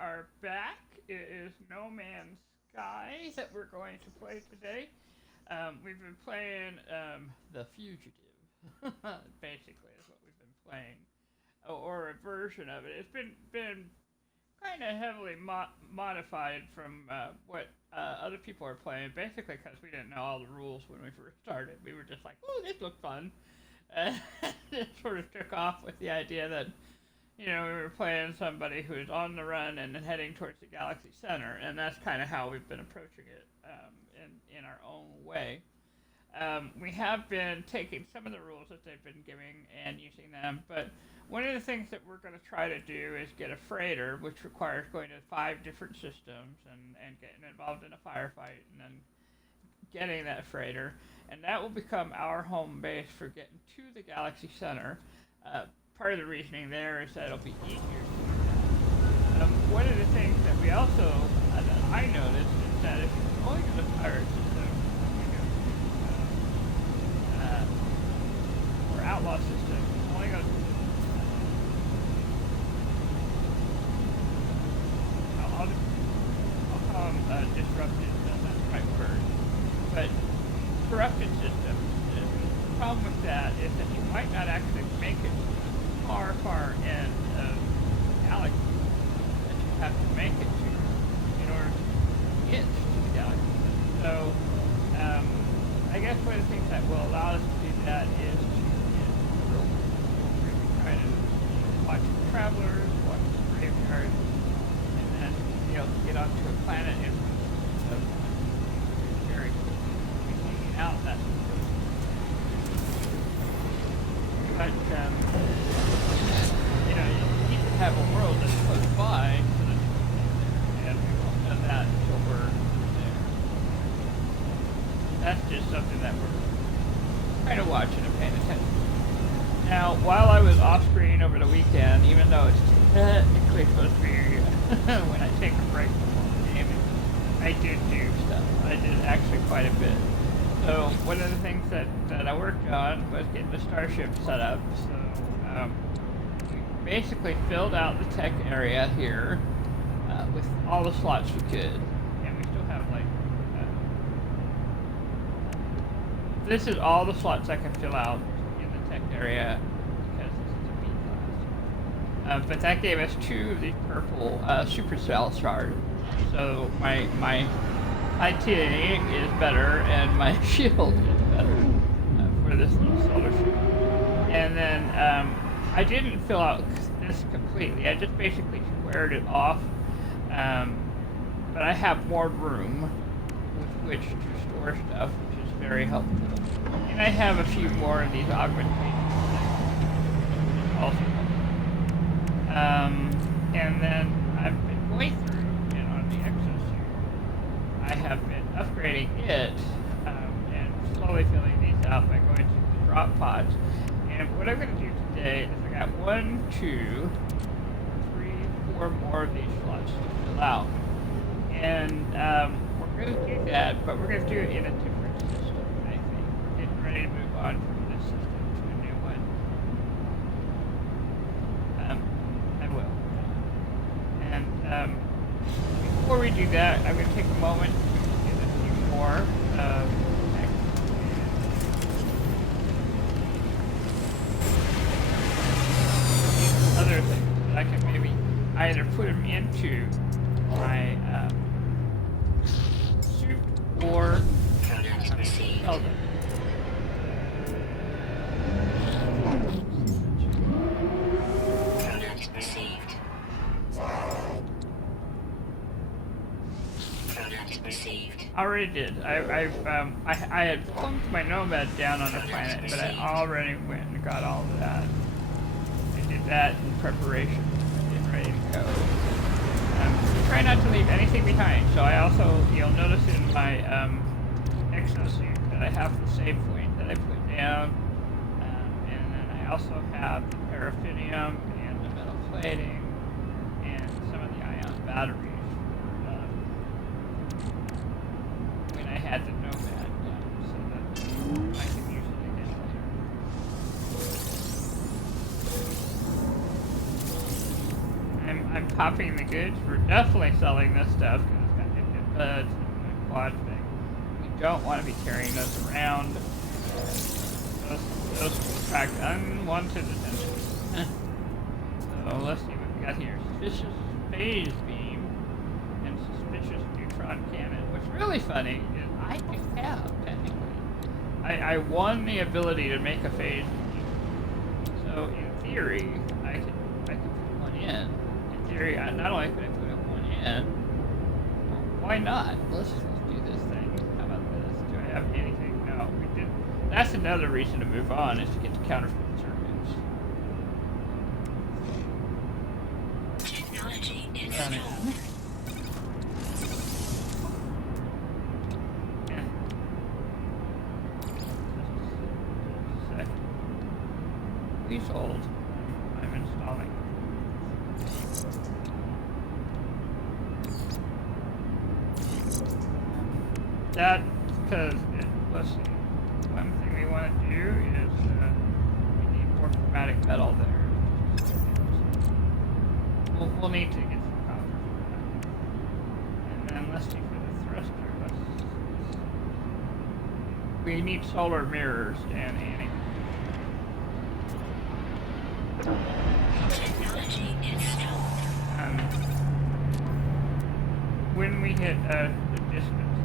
are back. It is No Man's Sky that we're going to play today. We've been playing The Fugitive, basically, is what we've been playing, or a version of it. It's been kind of heavily modified from what other people are playing, basically because we didn't know all the rules when we first started. We were just like, oh, this looks fun. It sort of took off with the idea that we were playing somebody who's on the run and heading towards the galaxy center, and that's kind of how we've been approaching it in our own way. We have been taking some of the rules that they've been giving and using them, but one of the things that we're going to try to do is get a freighter, which requires going to 5 different systems and getting involved in a firefight and then getting that freighter, and that will become our home base for getting to the galaxy center. Part of the reasoning there is that it'll be easier to do that. One of the things that we also, that I noticed, is that if you only go to pirate system, you go to, or outlaw system, only go to, I'll call them disrupted, that's not the right word, but corrupted systems. The problem with that is that you might not actually make it far end of the galaxy that you have to make it to in order to get to the galaxy. So, I guess one of the things that will allow us to do that is to get real kind of watch the travelers, watch the graveyard, and then be able to get onto a planet and very hanging out that sort of thing. But you need to have a world that's close by so that you can get there, and we won't know that until we're there. That's just something that we're kind of watching and paying attention to. Now, while I was off screen over the weekend, even though it's technically supposed to be when I take a break from the game, I did do stuff. I did actually quite a bit. So one of the things that I worked on was getting the starship set up. So we basically filled out the tech area here with all the slots we could, and we still have this is all the slots I can fill out in the tech area because this is a B class. But that gave us 2 of these purple supercell stars. So my IT is better and my shield is better for this little solar ship. And then I didn't fill out this completely. I just basically squared it off. But I have more room with which to store stuff, which is very helpful. And I have a few more of these augmentations which is also helpful. And then I've been going through I have been upgrading it and slowly filling these out by going to the drop pods. And what I'm going to do today is I got 1, 2, 3, 4 more of these slots to fill out. And we're going to do that, but we're going to do it in a different system, I think. We're getting ready to move on from this system to a new one. I will. And before we do that, I'm going to take a moment to get a few more other things that I can maybe either put them into my suit or sell them. I already did. I had plunked my nomad down on the planet, but I already went and got all of that. I did that in preparation, getting ready to go. Try not to leave anything behind. So I also, you'll notice in my exosuit that I have the save point that I put down, and then I also have the paraffinium and the metal plating and some of the ion batteries. Had the nomad so that I can use it again later. I'm copying the goods. We're definitely selling this stuff because it's got hip buds and a quad thing. We don't want to be carrying those around. Those will attract unwanted attention. So let's see what we got here. Suspicious phase beam and suspicious neutron cannon. What's really funny is I do have, technically. I won the ability to make a phase beam. So in theory, I could put one in. In theory, not only could I put one in, why not? Let's do this thing. How about this? Do I have anything? No, we did. That's another reason to move on, is to get to counterfeit circuits. Technology is Yeah. Just a sec. Please hold. I'm installing. That, because, let's see. One thing we want to do is we need more chromatic metal there. We'll need to get some copper for that. And then let's see for the thruster. We need solar mirrors and anti. technology installed. When we hit the distance,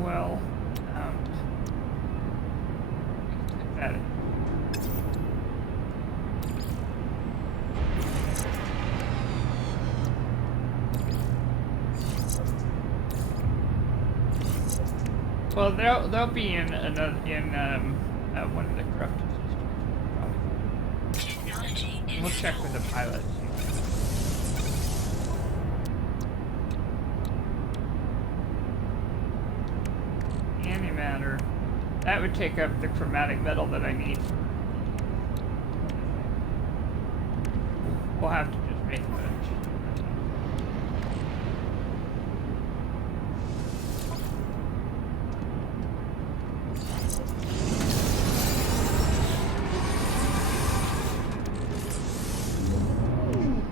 well, we can type that in. Well, they'll be in another one of the corrupted systems. Probably. Technology We'll check installed. with the pilots. Antimatter. That would take up the chromatic metal that I need. We'll have to just make a bunch.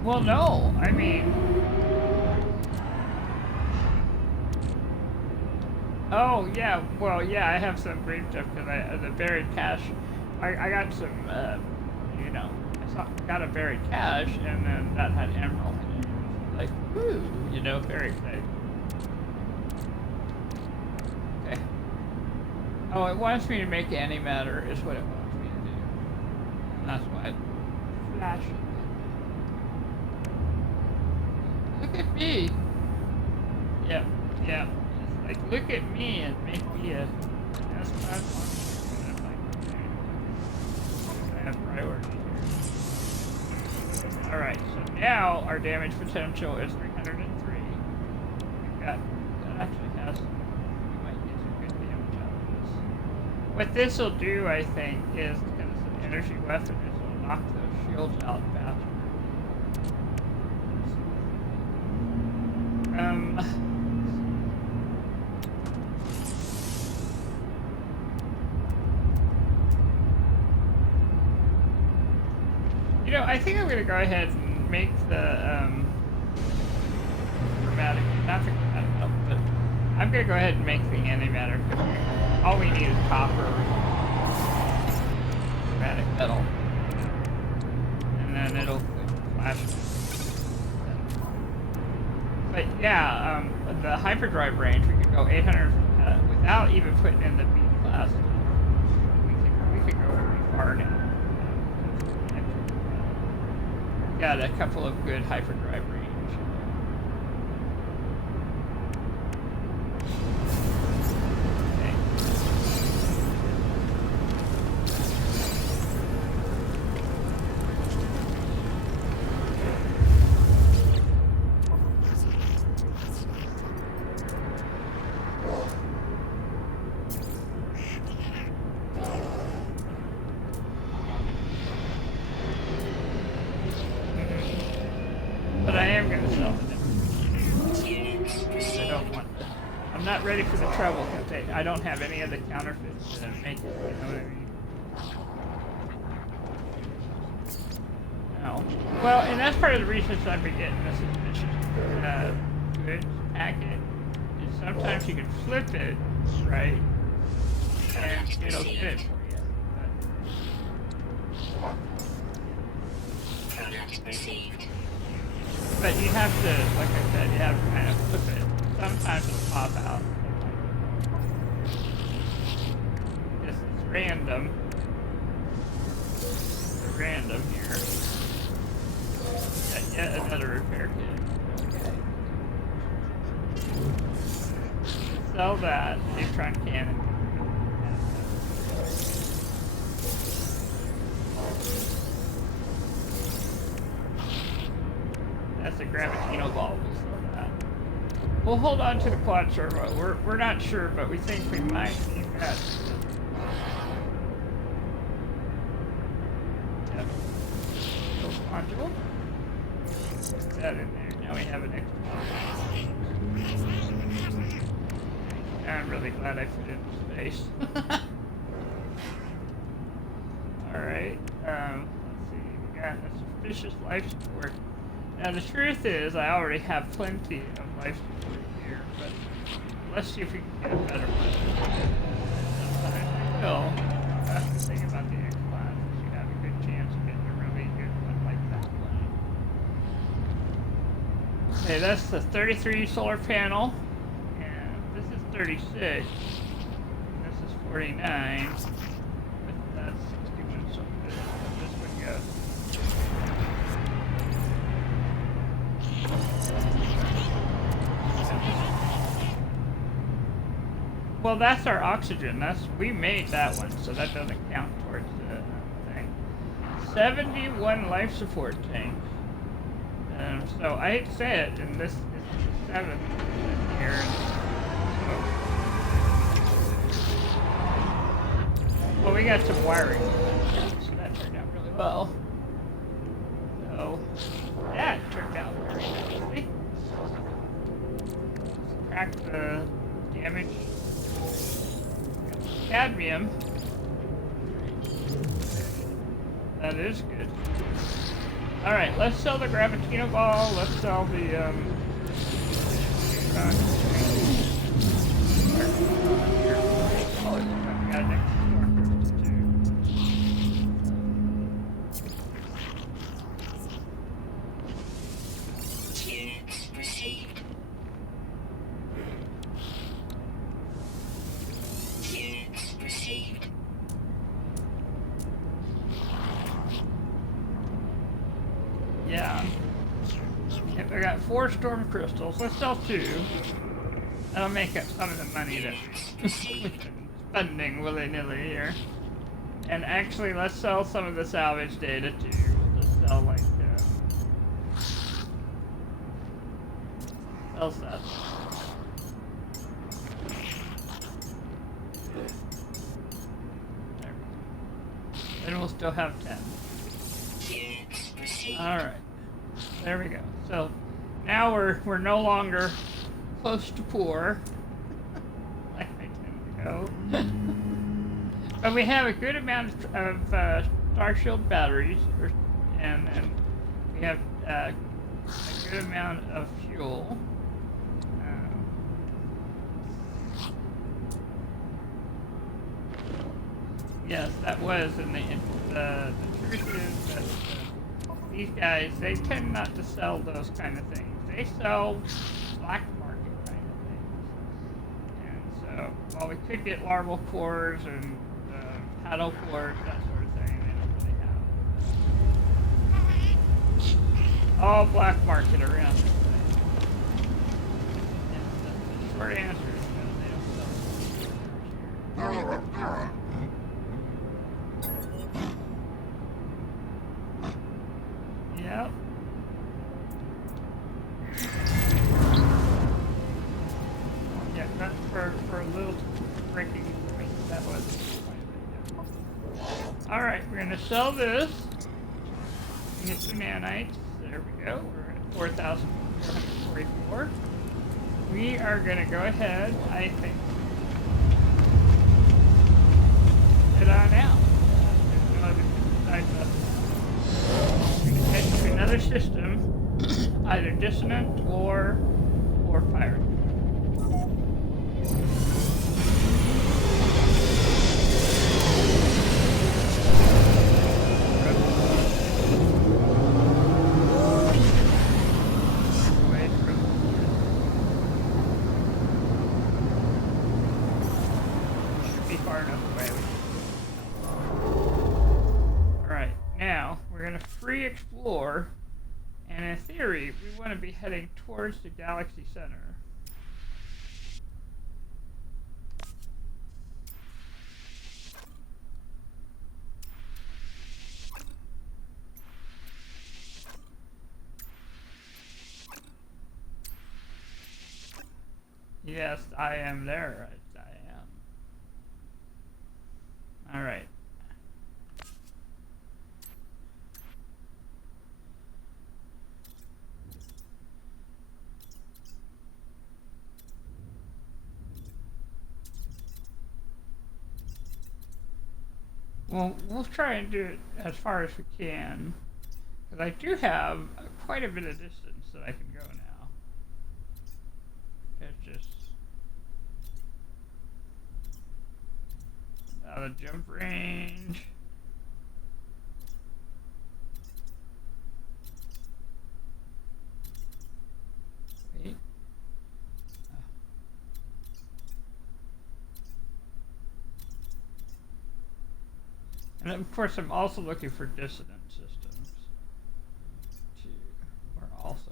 Well, no, I mean... Oh, yeah, well, yeah, I have some green stuff because the buried cache, I got some, got a buried cache, and then that had emerald in it. Like, woo, very exciting. Okay. Oh, it wants me to make antimatter is what it wants me to do. And that's why it flashes. Look at me. Yeah. It's like, look at me and make me a S platform. I have priority here. Alright, so now our damage potential is 303. That actually has, we might get some good damage out of this. What this will do, I think, is, because it's an energy weapon, is it'll knock those shields out faster. I think I'm going to go ahead and make the chromatic, not the chromatic metal, but I'm going to go ahead and make the antimatter. All we need is copper, chromatic metal, and then it'll flash. But yeah, the hyperdrive range, we could go 800 without even putting in the B class. We could go pretty far now. Got a couple of good hyperdrive range. Okay. But I am going to sell them. I don't want to. I'm not ready for the trouble because I don't have any of the counterfeits to make it. You know what I Well, and that's part of the reason I've been getting this goods packet. Is sometimes you can flip it, right, and it'll get it for you. But you have to, like I said, you have to kind of flip it. Sometimes it'll pop out. This is random. Random here. Yet another repair kit. Sell that. Neutron cannon. That's a Gravitino ball. We'll sell that. We'll hold on to the quad servo. We're not sure, but we think we might need that. Yep. Module. Put that in there. Now we have an extra one. I'm really glad I put it in space. Alright. Let's see. We got a suspicious life support. Now the truth is, I already have plenty of life support here, but let's see if we can get a better one. Sometimes we will. That's the thing about the X-Class, is you have a good chance of getting a really good one like that one. Okay, that's the 33 solar panel, and this is 36. This is 49. That's 61 something. This one goes. Well, that's our oxygen. We made that one, so that doesn't count towards the thing. 71 life support tanks. So I hate to say it, and this is the 7th here. Well, we got some wiring, so that turned out really well. So that turned out very nicely. Crack the damage. Cadmium. That is good. Alright, let's sell the Gravitino ball. Let's sell the yeah. If I got 4 storm crystals, let's sell 2. That'll make up some of the money that we've been spending willy-nilly here. And actually, let's sell some of the salvage data too. We'll just sell like sell stuff. Then we'll still have 10. Alright. There we go. So now we're no longer close to poor. Like I tend to go. But we have a good amount of Star Shield batteries, and we have a good amount of fuel. Yes, that was in the truth is that these guys, they tend not to sell those kind of things. They sell black market kind of things. And so, while we could get larval cores and paddle cores, that sort of thing, they don't really have all black market around this thing. And the short answer is no, they don't sell here. Yep. Yeah, that's for a little breaking point. That was. Alright, we're going to sell this. Get 2 nanites. There we go. We're at 4,444. We are going to go ahead, I think, head on out. There's no other side button. We can head to another system, either dissonant or pirate. Free explore, and in theory we want to be heading towards the galaxy center. Yes, I am there. I am. All right. Well, we'll try and do it as far as we can, because I do have quite a bit of distance that I can go now. It's just out of jump range. Wait. And of course, I'm also looking for dissonant systems too, or also.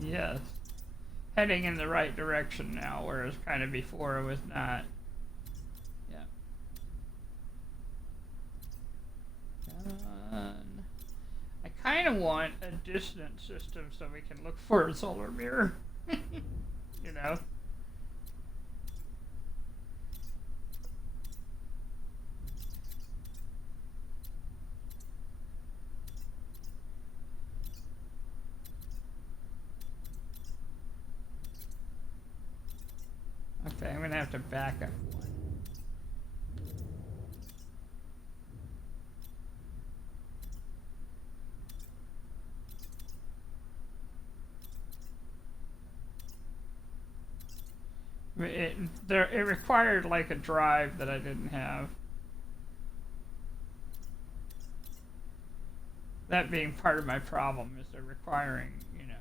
Yes, heading in the right direction now, whereas kind of before it was not. Yeah. I kind of want a dissonant system so we can look for a solar mirror. You know? Okay, I'm gonna have to back up one. It required like a drive that I didn't have. That being part of my problem is they're requiring, you know.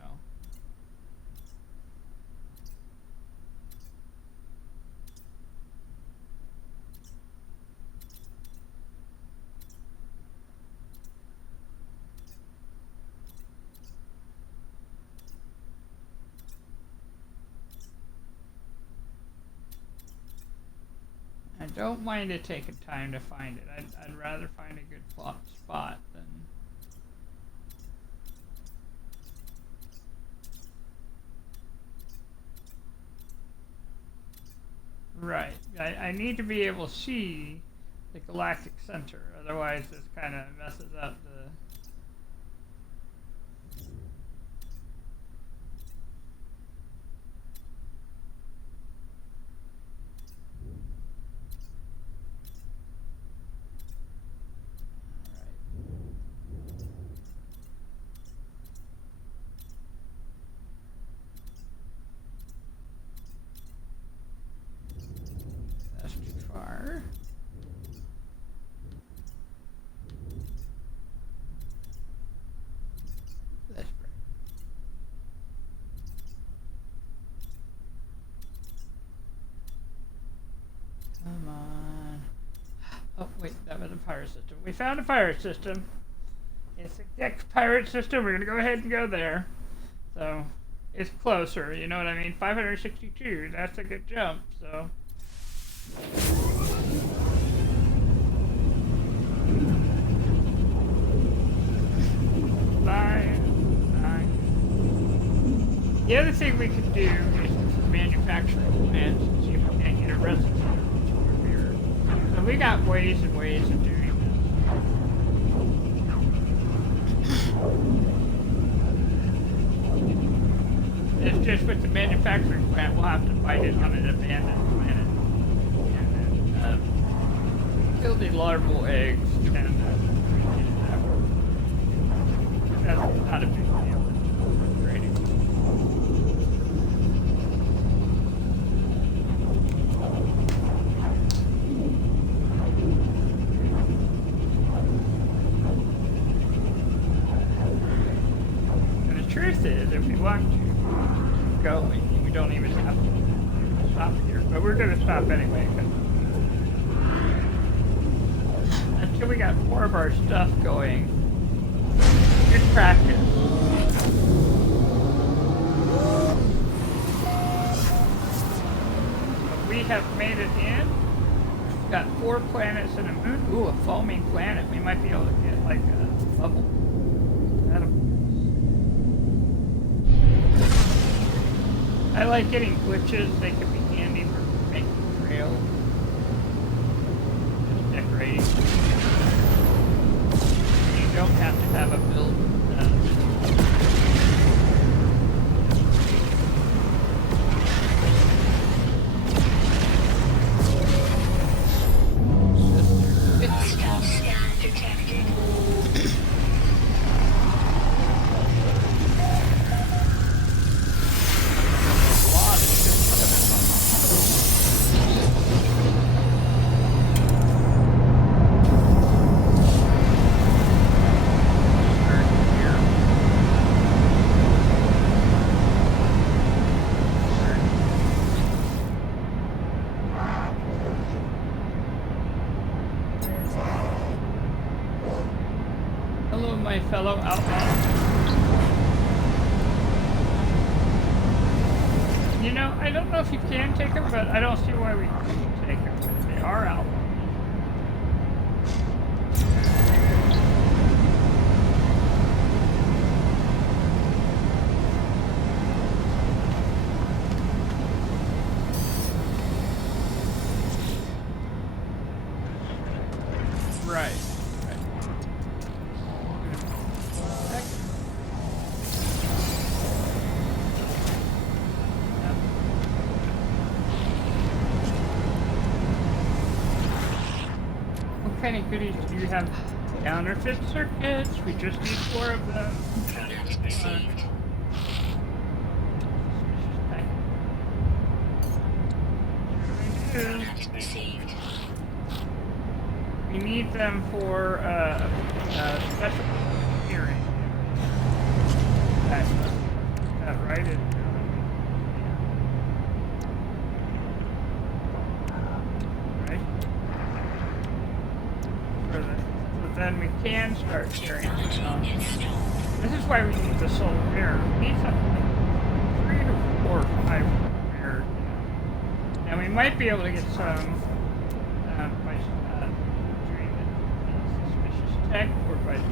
I don't mind it taking time to find it. I'd rather find a good spot than. Right. I need to be able to see the galactic center. Otherwise, this kind of messes up the. Come on. Oh, wait, that was a pirate system. We found a pirate system. It's a Gex pirate system. We're going to go ahead and go there. So, it's closer, you know what I mean? 562, that's a good jump, so. The other thing we could do is manufacturing plants and see if we can't get a residence over here. So we got ways and ways of doing this. It's just with the manufacturing plant, we'll have to fight it on an abandoned planet. And then kill the larval eggs and get it out. That's not a big deal. It's rating. And the truth is, if we want to go, we don't even have to stop here. But we're going to stop anyway. Until we got more of our stuff going. Good practice. We have made it in. We've got 4 planets and a moon. Ooh, a foaming planet. We might be able to get like a bubble. I like getting glitches. They can be handy for making trails. Just decorating. You don't have to have a build. Hello, my fellow outlaws. You know, I don't know if you can take them, but I don't see why we couldn't take them. They are outlaws. Right. What kind of goodies do you have? Counterfeit circuits. We just need 4 of them. We need them for special hearing. That right? Right? So then we can start hearing. This is why we need the solar mirror. We need something like 3 to 4 or 5 mirrors. And we might be able to get some by doing the suspicious tech or by doing.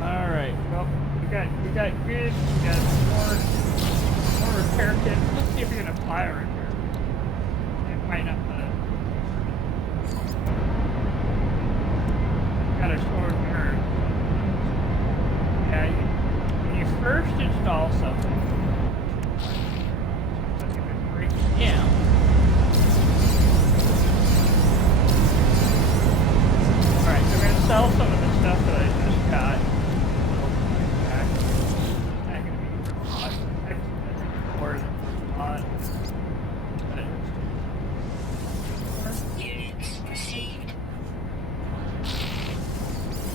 Alright, well, we got goods, we got more repair kits. Let's see if we can apply a repair. It might not got a sword mirror. Yeah, when you first install something, if it breaks down. Alright, so we're going to sell some of the stuff that I just got.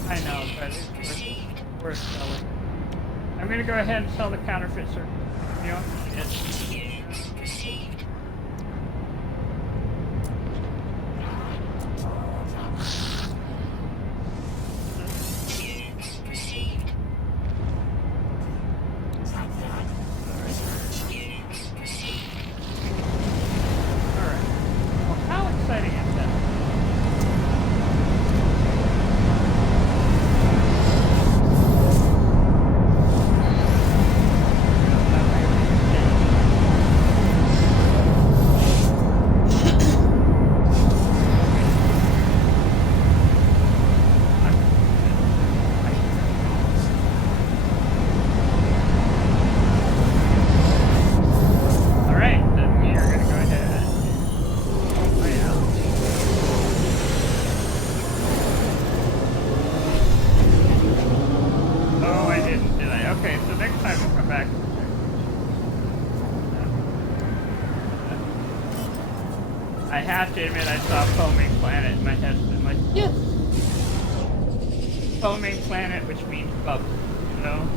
I know, but it's worth selling. I'm going to go ahead and sell the counterfeit circuit. You know, I have to admit I saw Foaming Planet and my head's been like, yes! Foaming Planet, which means bubble, you know?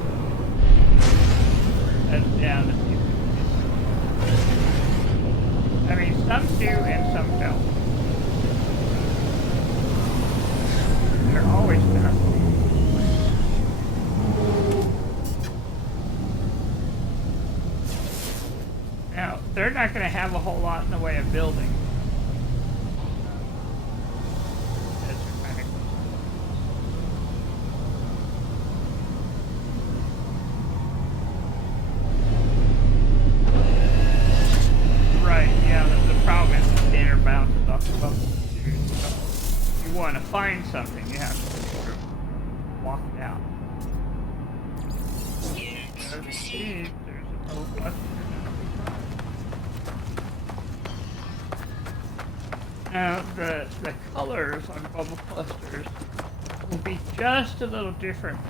That's down a few. I mean, some do and some don't. They're always gonna. Now, they're not gonna have a whole lot in the way of building. To find something, you have to sort of walk it out. There's a seed, there's a little cluster. Now, the colors on bubble clusters will be just a little different.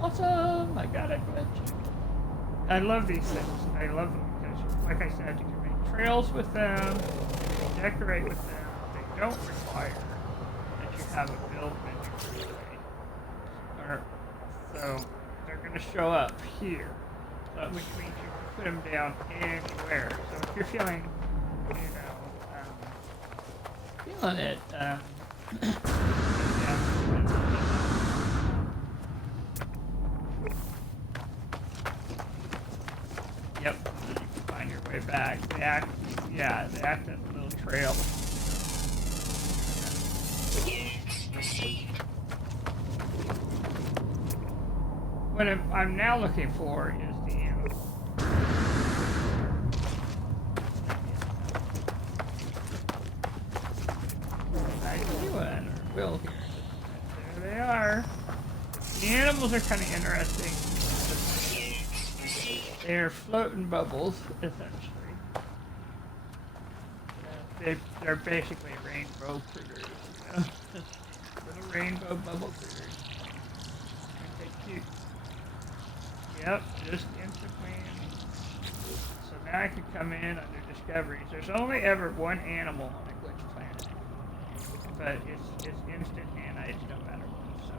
Awesome! I got a glitch. I love these things. I love them because, like I said, you can make trails with them. Decorate with them. They don't require that you have a build menu so they're going to show up here, which means you can put them down anywhere. So if you're feeling, feeling it, yep, you can find your way back. They act as a little trail. What I'm now looking for is the animal. I see one, or will here. There they are. The animals are kind of interesting. They're floating bubbles, essentially. They're basically rainbow critters, you know? Little rainbow bubble critters. Aren't they cute? Yep, just instantly. So now I can come in under discoveries. There's only ever one animal on a glitch planet, but it's instant nanites no matter what. So.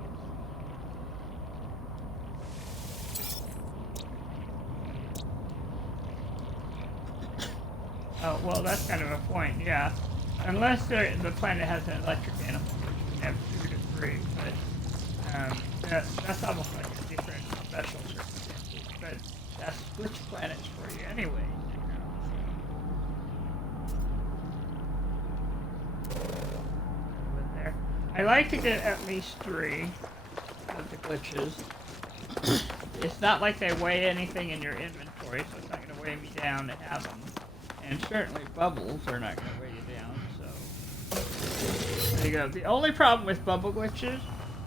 Oh well, that's kind of a point, yeah. Unless the planet has an electric animal, which we have 2 to 3, but that's almost like a different special circumstances. But that's glitch planets for you anyway. There. I like to get at least 3 of the glitches. It's not like they weigh anything in your inventory, so it's not going to weigh me down to have them. And certainly bubbles are not going to weigh you down, so there you go. The only problem with bubble glitches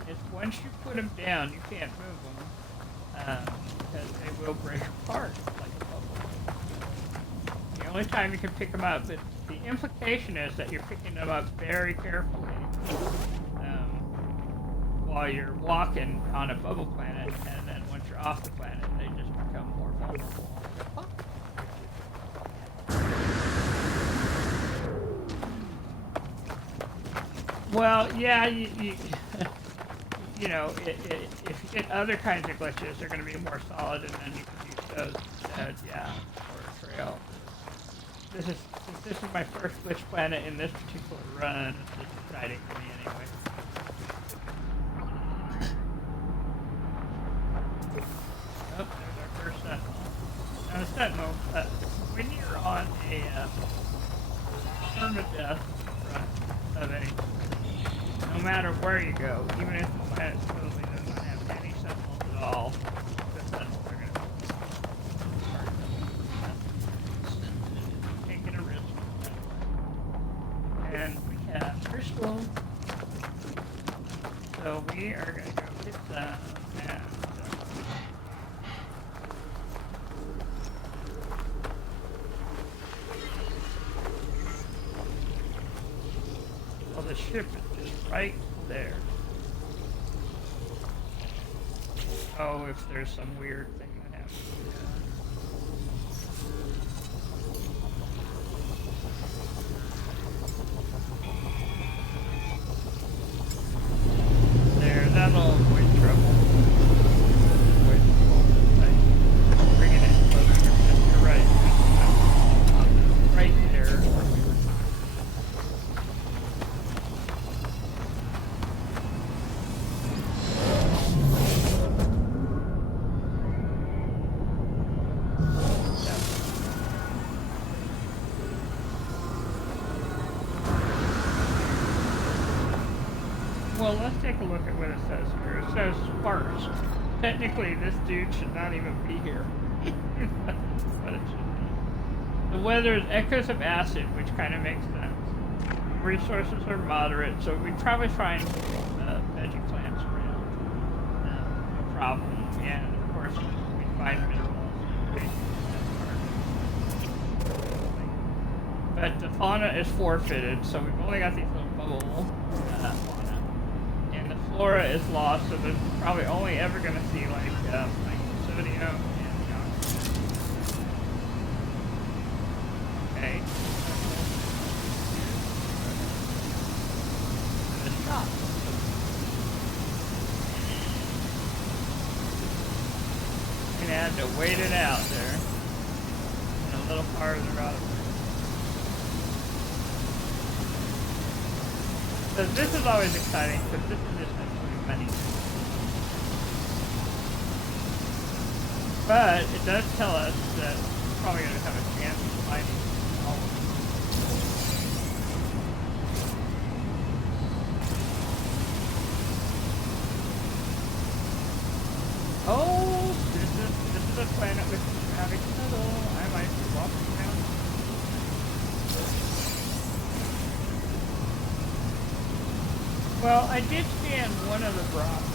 is once you put them down, you can't move them because they will break apart like a bubble. The only time you can pick them up, but the implication is that you're picking them up very carefully while you're walking on a bubble planet, and then once you're off the planet, they just become more vulnerable. Well, yeah, you know, if you get other kinds of glitches, they're going to be more solid, and then you can use those instead, yeah, for a trail. This is my first glitch planet in this particular run. It's just exciting for me anyway. Oh, there's our first sentinel. Now the sentinel, when you're on a permadeath run of any, no matter where you go, even if the planet supposedly doesn't have any sentinels at all, the sentinels are going to be taking a risk. And we have crystal. So we are going to go get some. Well, the ship is just right there. Oh, if there's some weird thing that happens. says here. It says sparse. Technically, this dude should not even be here. But it should be. The weather is echoes of acid, which kind of makes sense. Resources are moderate, so we'd probably find veggie plants around. No problem. And of course, we'd find minerals. But the fauna is forfeited, so we've only got these little bubble fauna. And the flora is lost, so there's probably only ever going to see like sodium and okay. The shop. And I had to wait it out there. And a little farther out of there. So this is always exciting because this is just actually money. But it does tell us that we're probably going to have a chance of finding all of them. Oh, this is a planet with traffic tunnel. I might be walking around. Well, I did scan one of the rocks,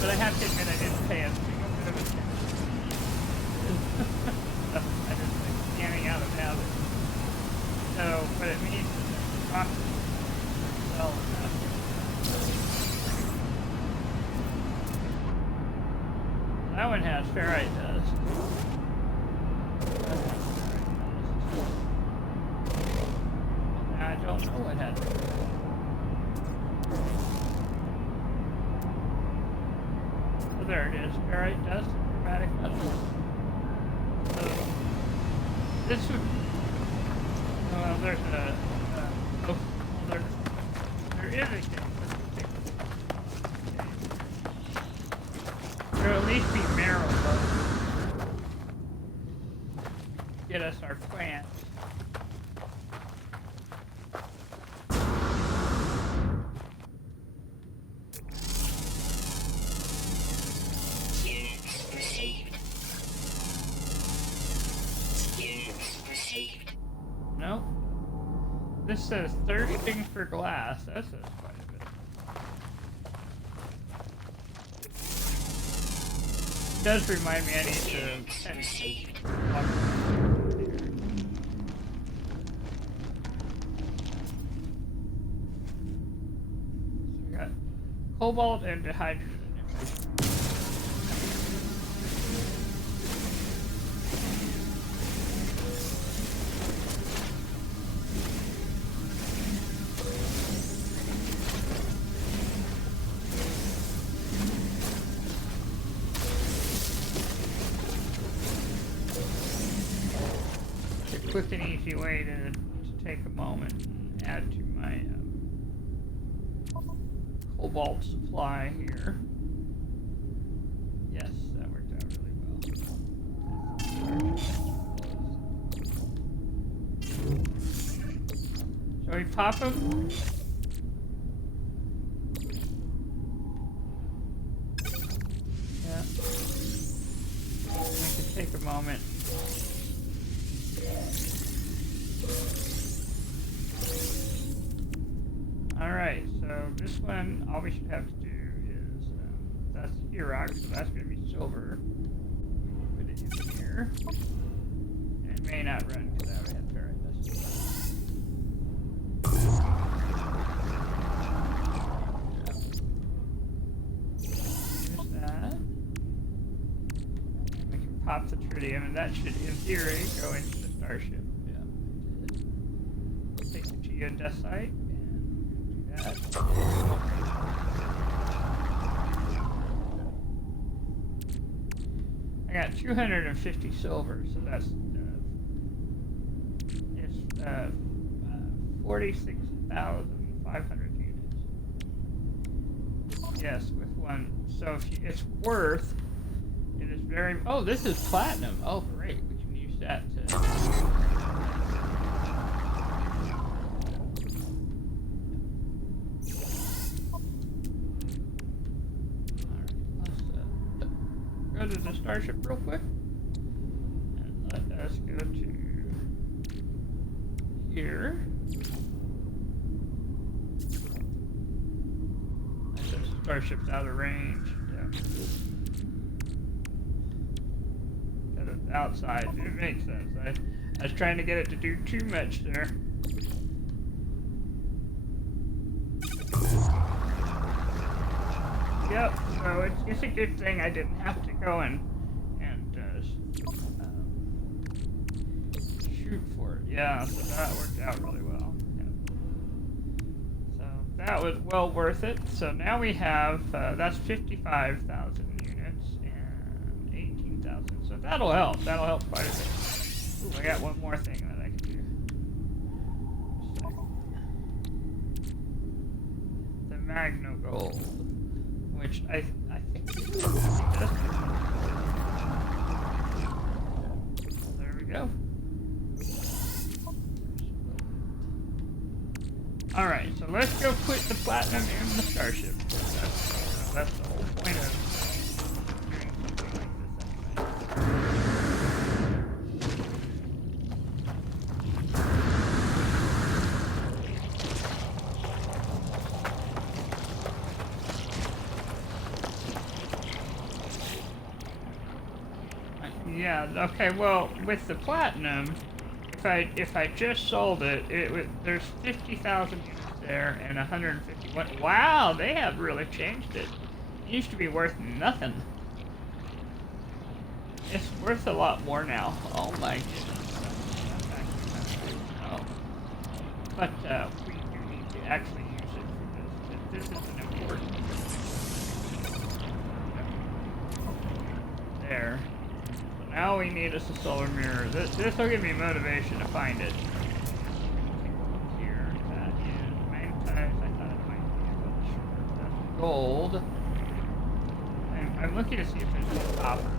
but I have to admit I didn't pay a single bit of attention. I just like scanning out of habit. So what it means is that the rock is well enough. That one has ferrite dust. I don't know what had to do. So there it is, ferrite dust and chromatic metals. So this would, well, there's there is a case. There'll at least be marrow bugs. Get us our plants. No. This says thirsting for glass. That says quite a bit. It does remind me I need to walk around here. So we got cobalt and hydrogen. Quick and easy way to take a moment and add to my cobalt supply here. Yes, that worked out really well. Shall we pop them? Yeah. We can take a moment. Alright, so this one, all we should have to do is, that's Iraq, so that's going to be silver. Put it in here. And it may not run because I already had ferrite dust. There's that. And we can pop the tritium, and that should, in theory, go into the starship. Yeah, take the geodesite. I got 250 silver, so that's it's 46,500 units. Yes, with one. So if you, it's worth. It is very. Oh, this is platinum. Oh, great! We can use that to. go to the starship real quick. And let us go to here. The starship's out of range. Yeah. Because it's outside. It makes sense. I was trying to get it to do too much there. Yep, so it's a good thing I didn't have to go and shoot for it. Yeah, so that worked out really well. Yep. So that was well worth it. So now we have, that's 55,000 units and 18,000. So that'll help. That'll help quite a bit. Ooh, I got one more thing that I can do. The Magno Gold. Which I think does. There we go. Alright, so let's go put the platinum in the starship. That's the whole point of doing something like this anyway. Yeah, okay, well, with the platinum, if I just sold it, there's 50,000 units there and 151. Wow, they have really changed it. It used to be worth nothing. It's worth a lot more now. Oh my goodness. Oh. But we do need to actually use it for this. This is an important. There. Now we need us a solar mirror. This will give me motivation to find it. Here, that is magnetized. I thought it might be, but sure. That's gold. I'm looking to see if there's copper.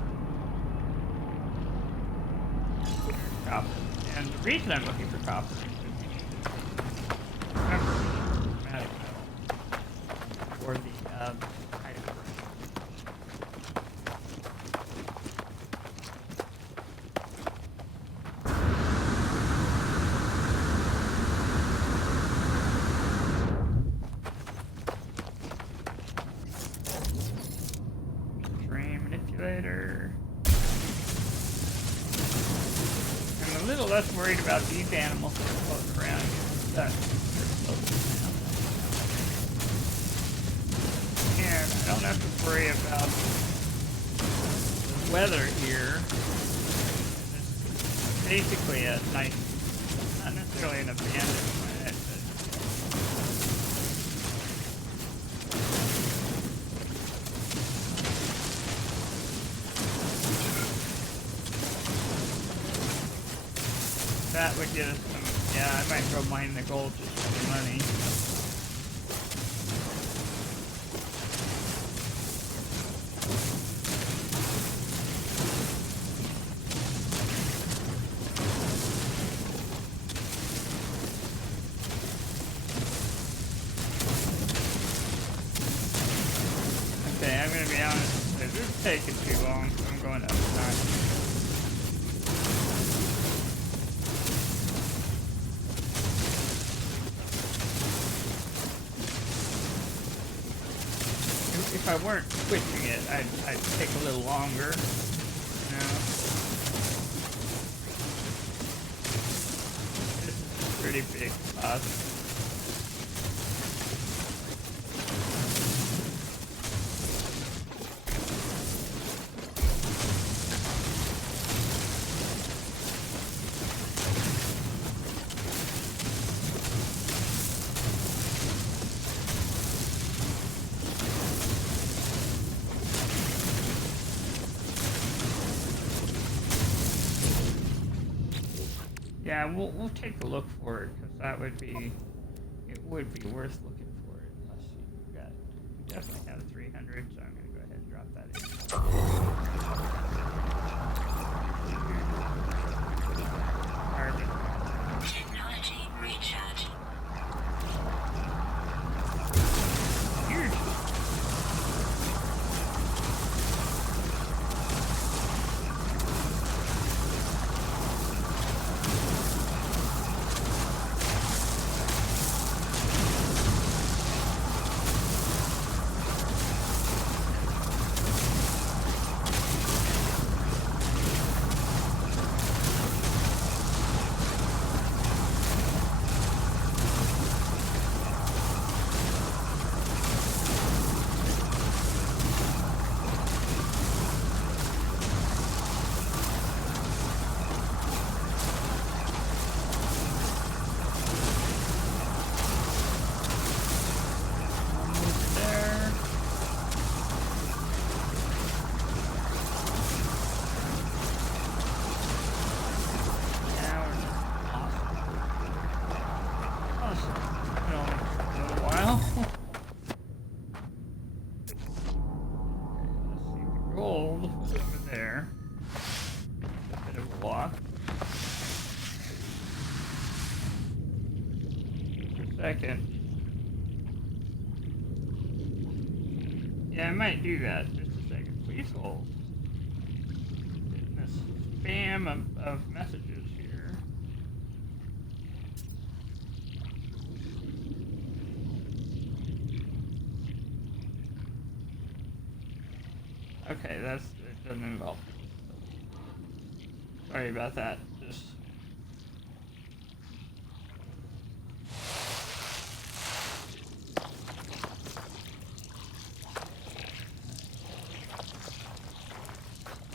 There's copper. And the reason I'm looking for copper is because remember, chromatic metal. Or the manipulator. I'm a little less worried about these animals that are floating around here. And I don't have to worry about the weather here. It's basically a nice, not necessarily an abandoned planet, but that would get us some, yeah, I might go mine the gold just for the money. Okay, I'm gonna be honest, this is taking too long, so I'm going outside. If I weren't switching it, I'd take a little longer, you know. This is a pretty big spot. Yeah, we'll take a look for it because that would be, it would be worth looking for it. Let's see, we definitely have 300, so I'm gonna go ahead and drop that in. Carbon. Technology recharge. Huge. gold was over there. A bit of a walk. Just a second. Yeah, I might do that. Just a second. Please hold. Getting this spam of messages here. Okay, it doesn't involve. Sorry about that. Just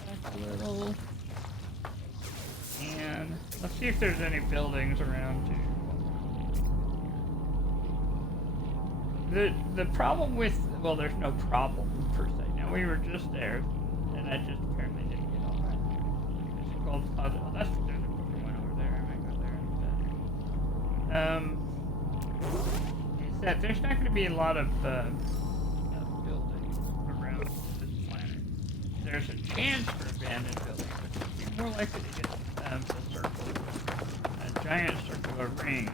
back a little. And let's see if there's any buildings around too. The problem with, well, there's no problem per se. Now we were just there, and I just apparently didn't get all that. There's a gold closet. Oh, there's a one over there. I might go there instead. Is that there's not going to be a lot of buildings around this planet. There's a chance for abandoned buildings, but you'd be more likely to get a circle, a giant circular ring.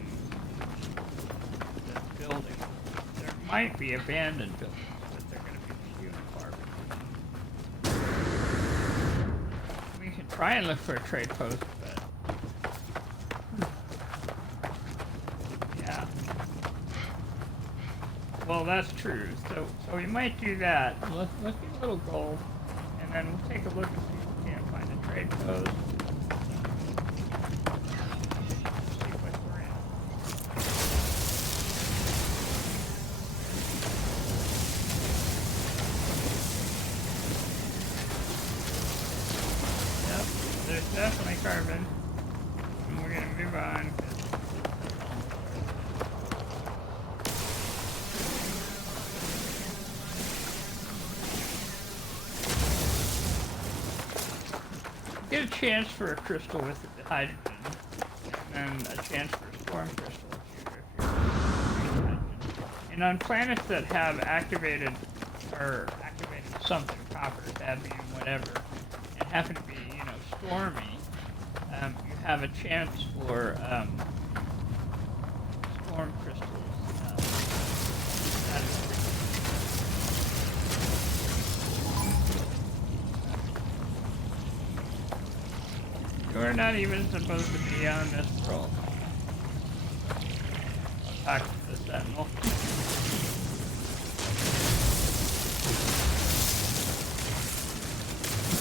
The building. There might be abandoned buildings, but they're going to be few and far between. We can try and look for a trade post, but yeah. Well, that's true. So we might do that. Let's get a little gold, and then we'll take a look and see if we can't find a trade post. See what we're in. Yep, there's definitely carbon, and we're gonna move on. Get a chance for a crystal with the hydrogen, and a chance for a storm crystal if you're hydrogen. And on planets that have activated something, copper, cadmium, whatever, and happen to be, stormy, you have a chance for storm crystals. You're not even supposed to be on this world. Talk to the Sentinel.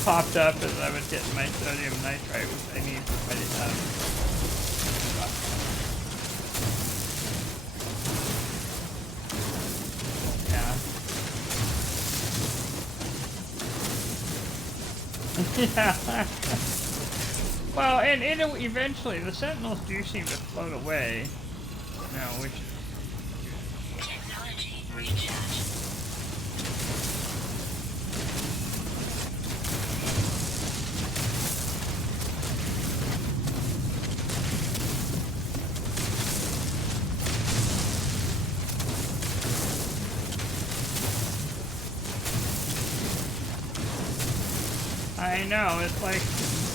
Popped up as I was getting my sodium nitrite, which I need for my yeah. Yeah. Well, and eventually the Sentinels do seem to float away. Now, which Technology recharge. I know, it's like,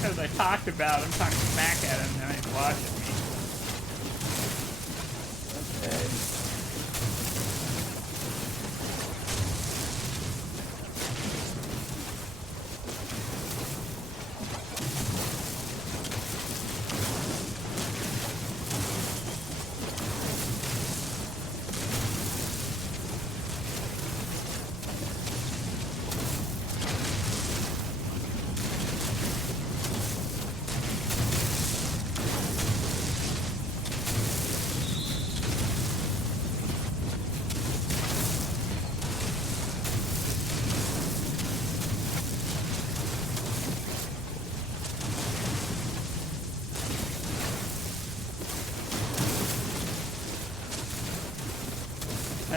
because I talked about him, talking smack at him, and he's watching me. Okay.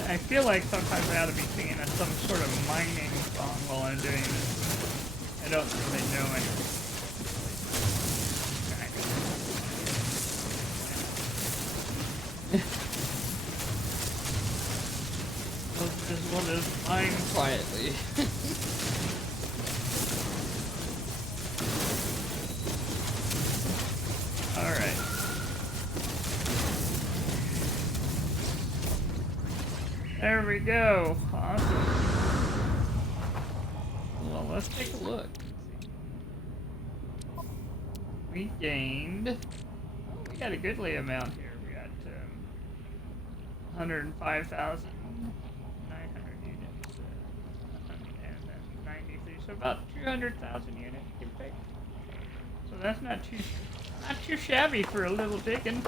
I feel like sometimes I ought to be singing some sort of mining song while I'm doing this. I don't really know anything. Just want to mine quietly. There we go. Awesome. Well, let's take a look. We gained. Oh, we got a goodly amount here. We got 105,900 units. And then 93. So about 200,000 units, give or take. So that's not too shabby for a little digging.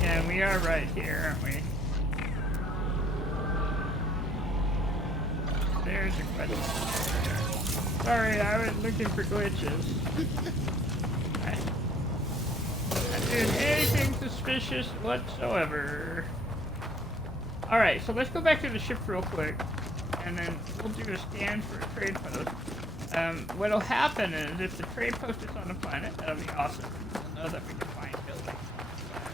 Yeah, we are right here, aren't we? There's a question. Sorry, I was looking for glitches. Not doing anything suspicious whatsoever. Alright, so let's go back to the ship real quick, and then we'll do a scan for a trade post. What'll happen is, if the trade post is on the planet, that'll be awesome. We'll know that we can find buildings on this planet.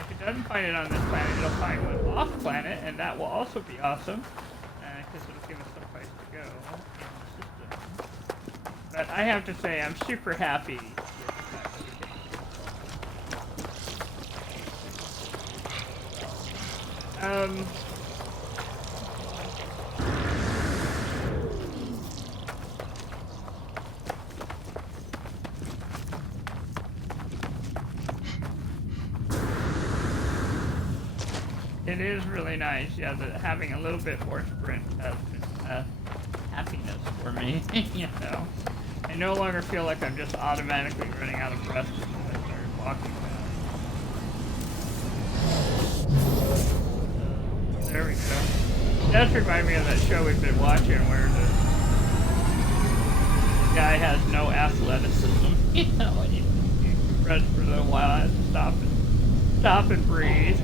If it doesn't find it on this planet, it'll find one off planet, and that will also be awesome, because it'll give us some place to go in the system. But I have to say, I'm super happy with the fact that we can It is really nice, yeah, having a little bit more sprint has been happiness for me, you know. I no longer feel like I'm just automatically running out of breath as soon as I start walking fast. There we go. It does remind me of that show we've been watching where the guy has no athleticism, you know, and he runs for a little while, has to stop and breathe.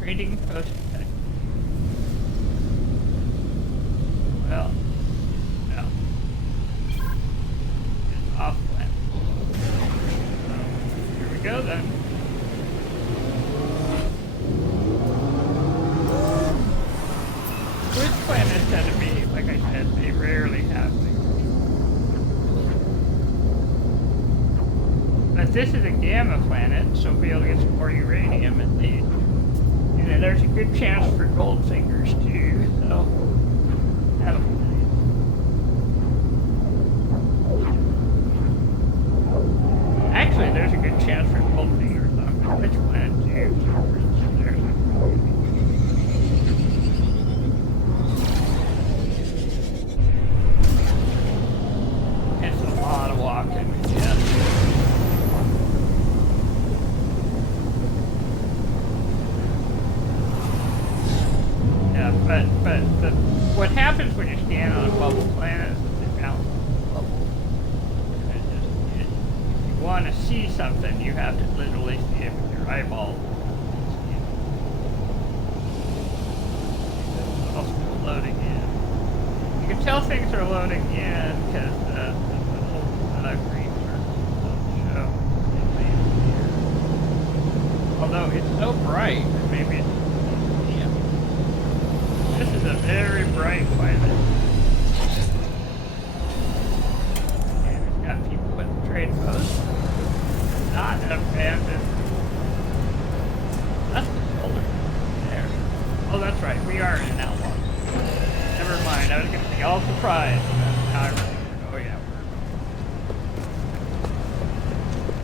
Trading post tech. Well, no. It's off planet. So, here we go then. Which planets tend to be, like I said, they rarely have things. But this is a gamma planet, so we'll be able to get some more uranium at least. And there's a good chance for gold fingers too, so that'll be nice. Actually, there's a good chance for gold fingers on which planet too. It's a lot of walking, yeah. But what happens when you scan on a bubble planet is that they bounce bubbles. And if you want to see something, you have to literally see it with your eyeballs. It's all still loading in. You can tell things are loading in because the little green circles don't show. Although it's so bright, maybe it's this is a very bright planet. And it's got people at the trade post. Not abandoned. That's the solar there. Oh, that's right. We are in an outlaw. Never mind. I was going to be all surprised. Now I remember. Oh, yeah.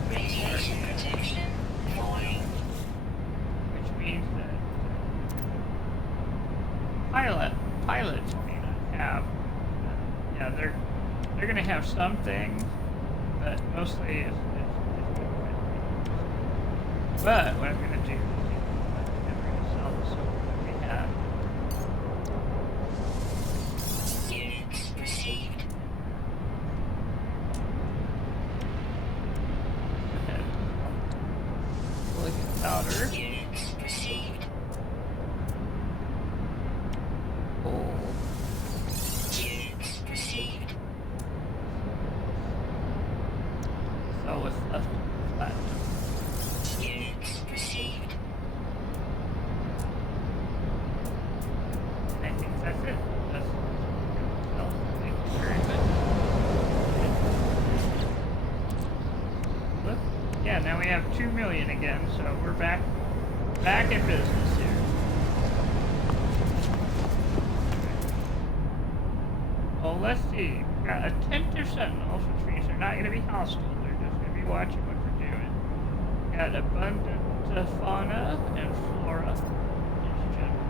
Radiation protection falling. Which means that pilots may not have. Yeah, they're going to have have some things, but mostly it's but what I'm gonna do is I'm gonna sell the silver that we have. Units received. Go ahead. Silicon powder. Units received. Gold. Units received. So what's left? Platinum. Units received. I think that's it. That's well, thank you very much. Look, yeah, now we have 2 million again, so we're back in business here. Well, let's see. We got attentive sentinels, which means they're not going to be hostile. They're just going to be watching what we're doing. Got abundant fauna and flora in general.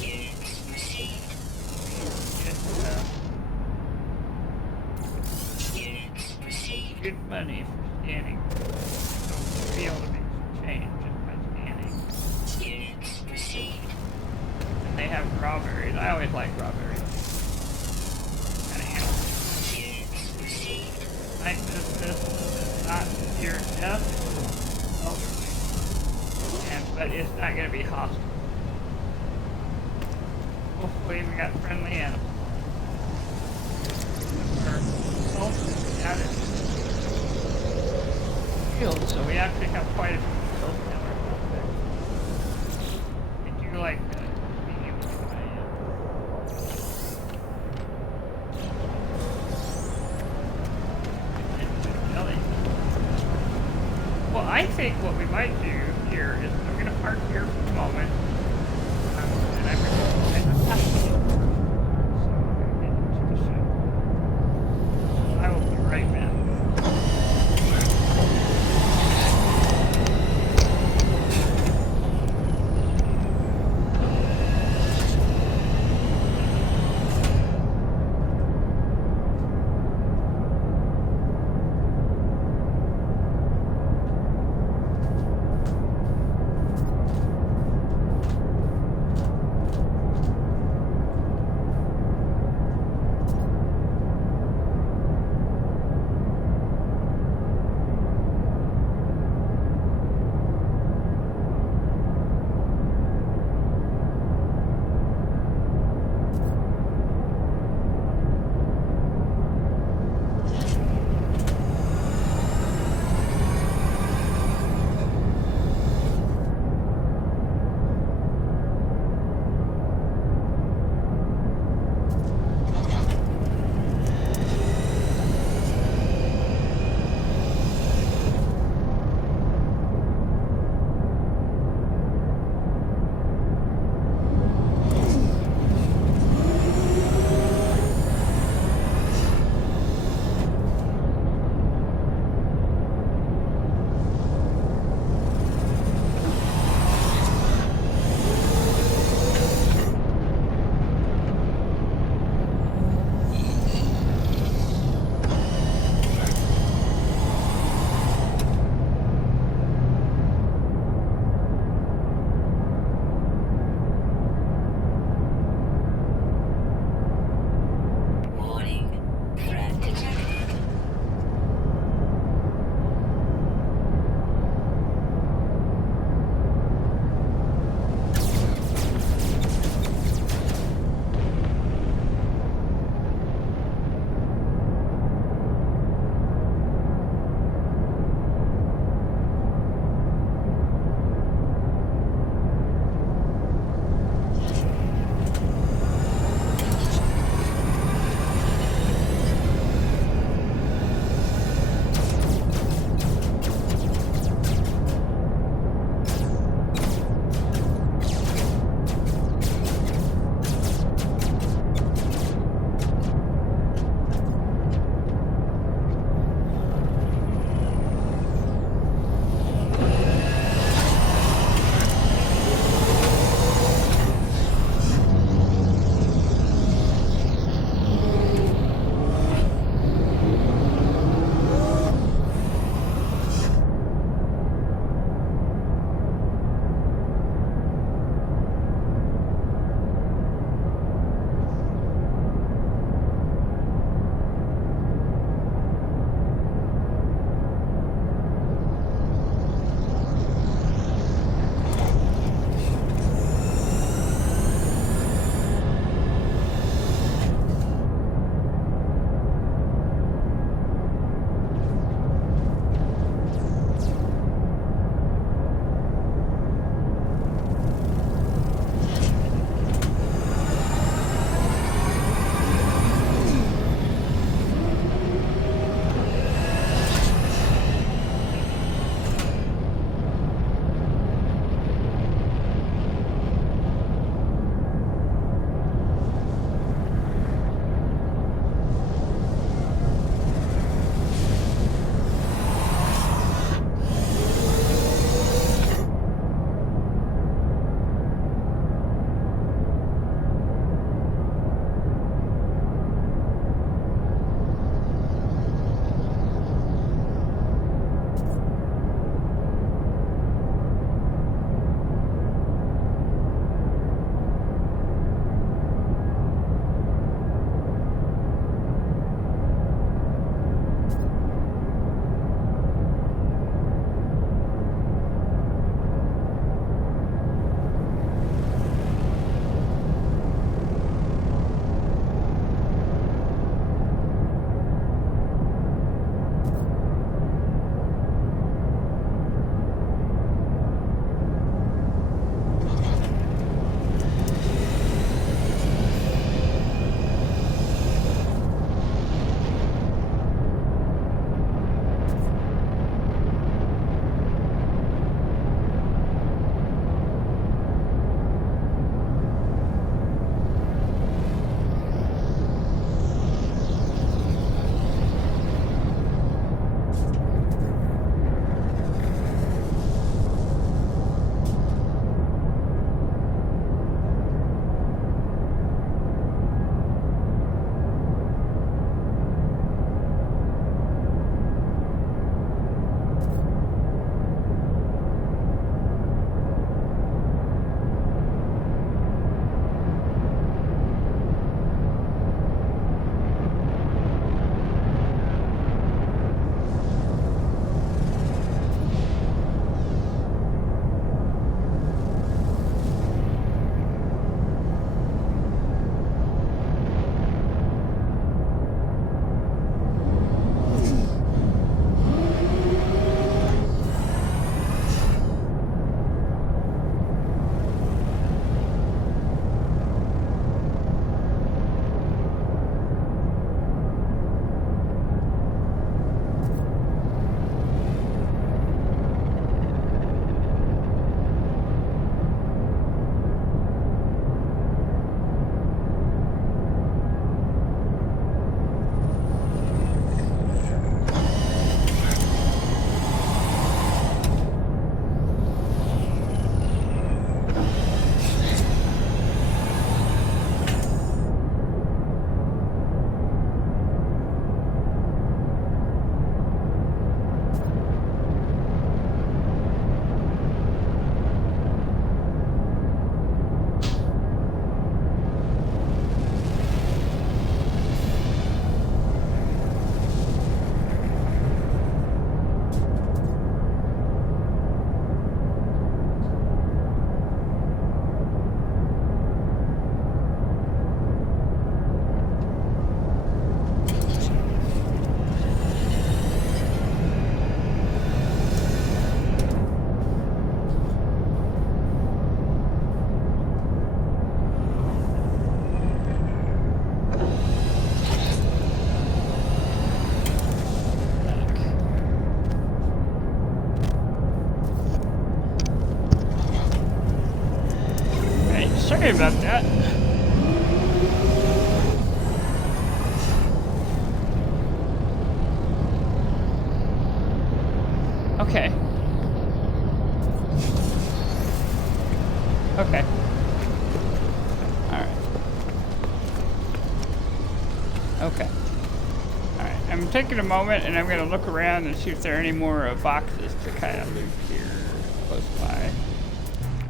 Units received. Get Units received. good money for scanning. So we'll be able to make some change just by scanning. Units received. And they have raw berries. I always like raw berries. Kind of animal. Units received. Night business is not near death, elderly. But it's not going to be hostile. Hopefully we got friendly animals. Our salt is added to the field, so we actually have quite a few fields now. I do like being able to get my jelly. Well, I think what we might do here is I'm going to park here for the moment. And I'm going to have to get to work. So I'm going to get into the ship. I will be right back. about that. Okay. Okay. Alright. Okay. Alright, I'm taking a moment and I'm going to look around and see if there are any more boxes to kind of loot here close by.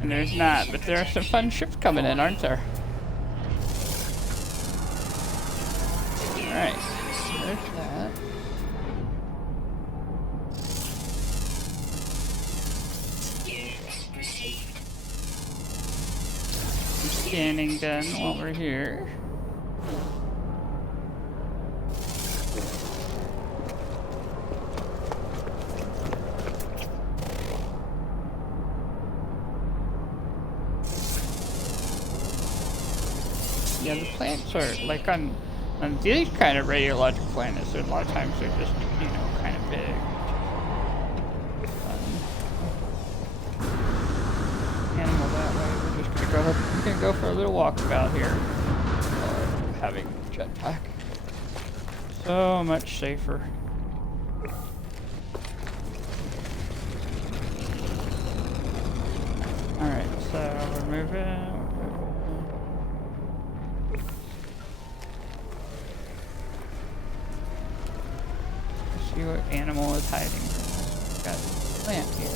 And there's not, but there are some fun ships coming in, aren't there? Alright, there's that. Some scanning done while we're here. Yeah, the plants are like on these kind of radiologic planets. A lot of times they're just, you know, kind of big. Animal that way. We're just gonna go for a little walkabout here. Having a jetpack, so much safer. All right, so we're moving. See what animal is hiding from us. Got a plant here.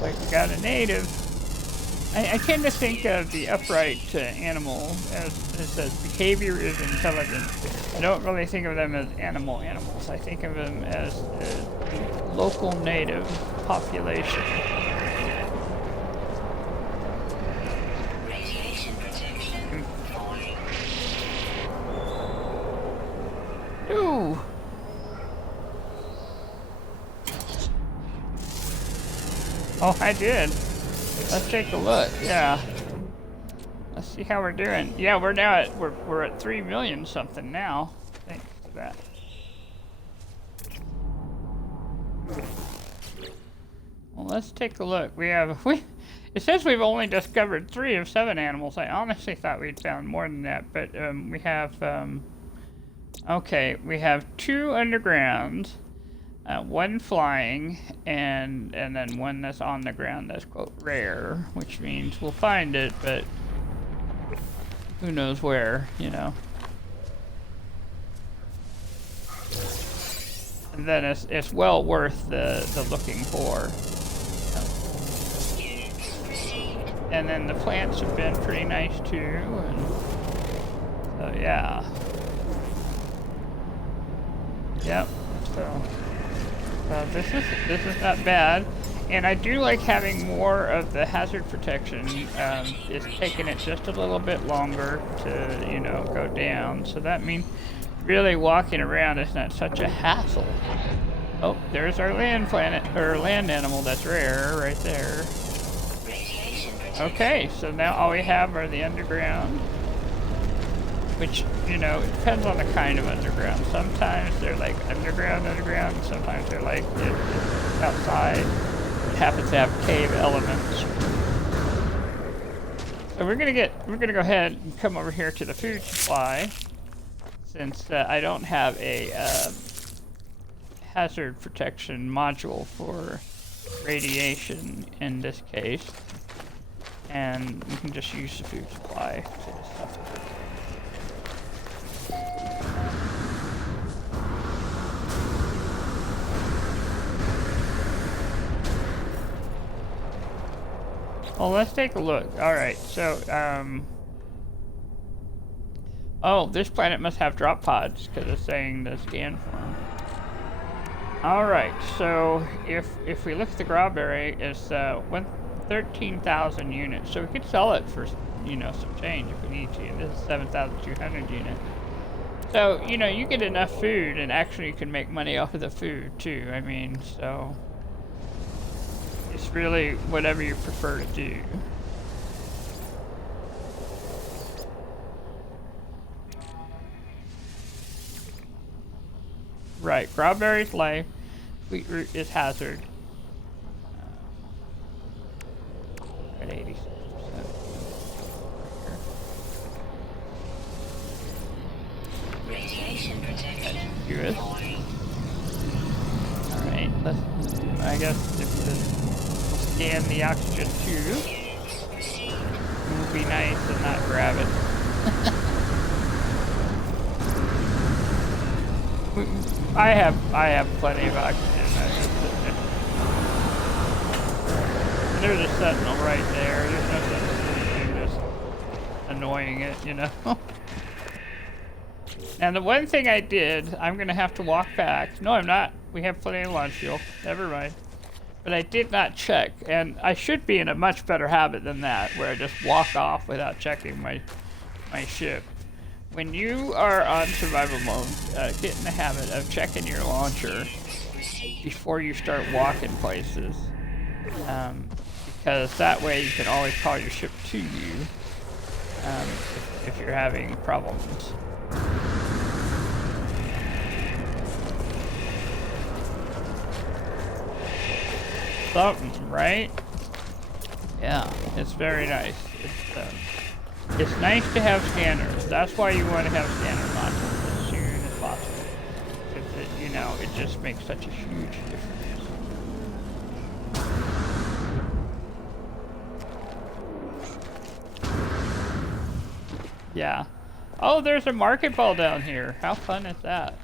Like we got a native. I tend to think of the upright animal as behavior is intelligence. I don't really think of them as animals. I think of them as a local native population. Ooh. Oh, I did. Let's take a look. Yeah. Let's see how we're doing. Yeah, we're now at we're at 3 million something now. Thanks to that. Well, let's take a look. It says we've only discovered 3 of 7 animals. I honestly thought we'd found more than that, but we have okay, we have 2 underground, 1 flying, and then 1 that's on the ground that's quote rare, which means we'll find it, but who knows where, you know. And then it's well worth the looking for. And then the plants have been pretty nice too, and so yeah. Yep. So this is not bad, and I do like having more of the hazard protection. It's taking it just a little bit longer to, you know, go down. So that means really walking around is not such a hassle. Oh, there's our land planet or land animal that's rare right there. Okay, so now all we have are the underground, which, you know, it depends on the kind of underground. Sometimes they're like underground, sometimes they're like outside. It happens to have cave elements. So we're gonna go ahead and come over here to the food supply, since I don't have a hazard protection module for radiation in this case. And we can just use the food supply to stuff it. Well, let's take a look. Alright, so, oh, this planet must have drop pods, because it's saying the scan form. Alright, so if we look at the Grauberry, it's 13,000 units, so we could sell it for, you know, some change if we need to. And this is 7,200 units. So, you know, you get enough food, and actually you can make money off of the food too. I mean, so it's really whatever you prefer to do. Right, Strawberry's life. Sweet root is hazard. At 86%. Radiation protection. Good. Alright, let's. I guess if we'll scan the oxygen tube, it would be nice and not grab it. I have plenty of oxygen. There's a sentinel right there. There's no sense in just annoying it, you know. And the one thing I did, I'm gonna have to walk back. No, I'm not. We have plenty of launch fuel. Never mind. But I did not check, and I should be in a much better habit than that, where I just walk off without checking my ship. When you are on survival mode, get in the habit of checking your launcher before you start walking places, because that way you can always call your ship to you if you're having problems. Something, right? Yeah, it's very nice. It's nice to have scanners. That's why you want to have scanners on as soon as possible. Because it just makes such a huge difference. Yeah. Oh, there's a market ball down here. How fun is that?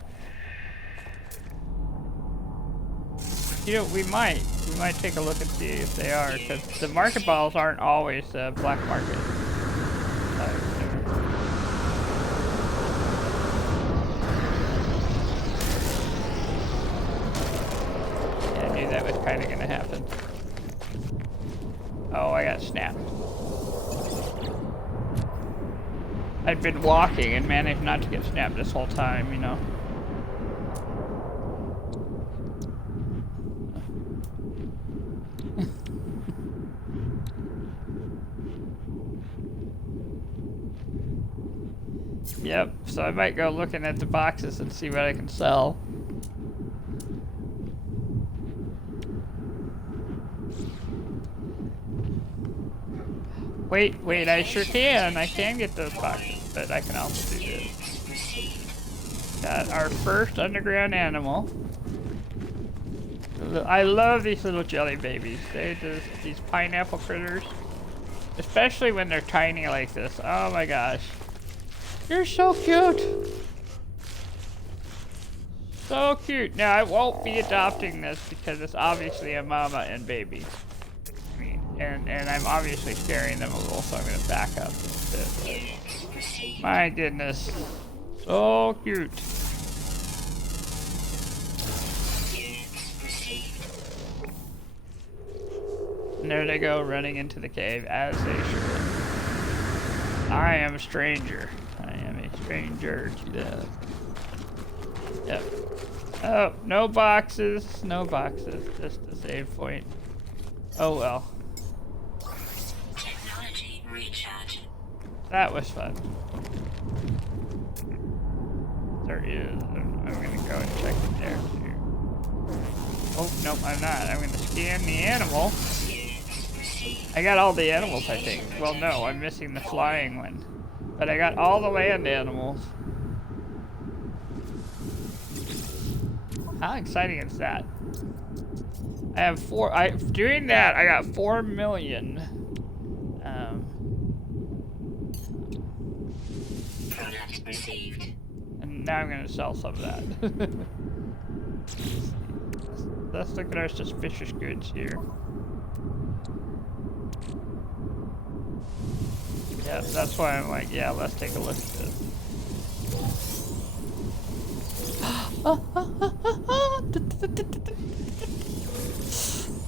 You know, we might take a look and see if they are, because the market balls aren't always black market. Yeah, I knew that was kind of gonna happen. Oh, I got snapped. I'd been walking and managed not to get snapped this whole time, you know. Yep, so I might go looking at the boxes and see what I can sell. Wait, I sure can. I can get those boxes, but I can also do this. Got our first underground animal. I love these little jelly babies. These pineapple critters. Especially when they're tiny like this. Oh my gosh. You're so cute. So cute. Now I won't be adopting this because it's obviously a mama and baby. And I'm obviously scaring them a little, so I'm gonna back up a bit. My goodness. So cute. And there they go, running into the cave, as they should. I am a stranger. I am a stranger to the... Yep. Oh, no boxes. No boxes. Just a save point. Oh well. Technology recharge. That was fun. There is. I'm gonna go and check it there too. Oh, nope, I'm not. I'm gonna scan the animal. I got all the animals, I think. Well, no, I'm missing the flying one. But I got all the land animals. How exciting is that? I have doing that, I got 4 million. Product received. And now I'm gonna sell some of that. Let's look at our suspicious goods here. Yeah, that's why I'm like, yeah, let's take a look at this.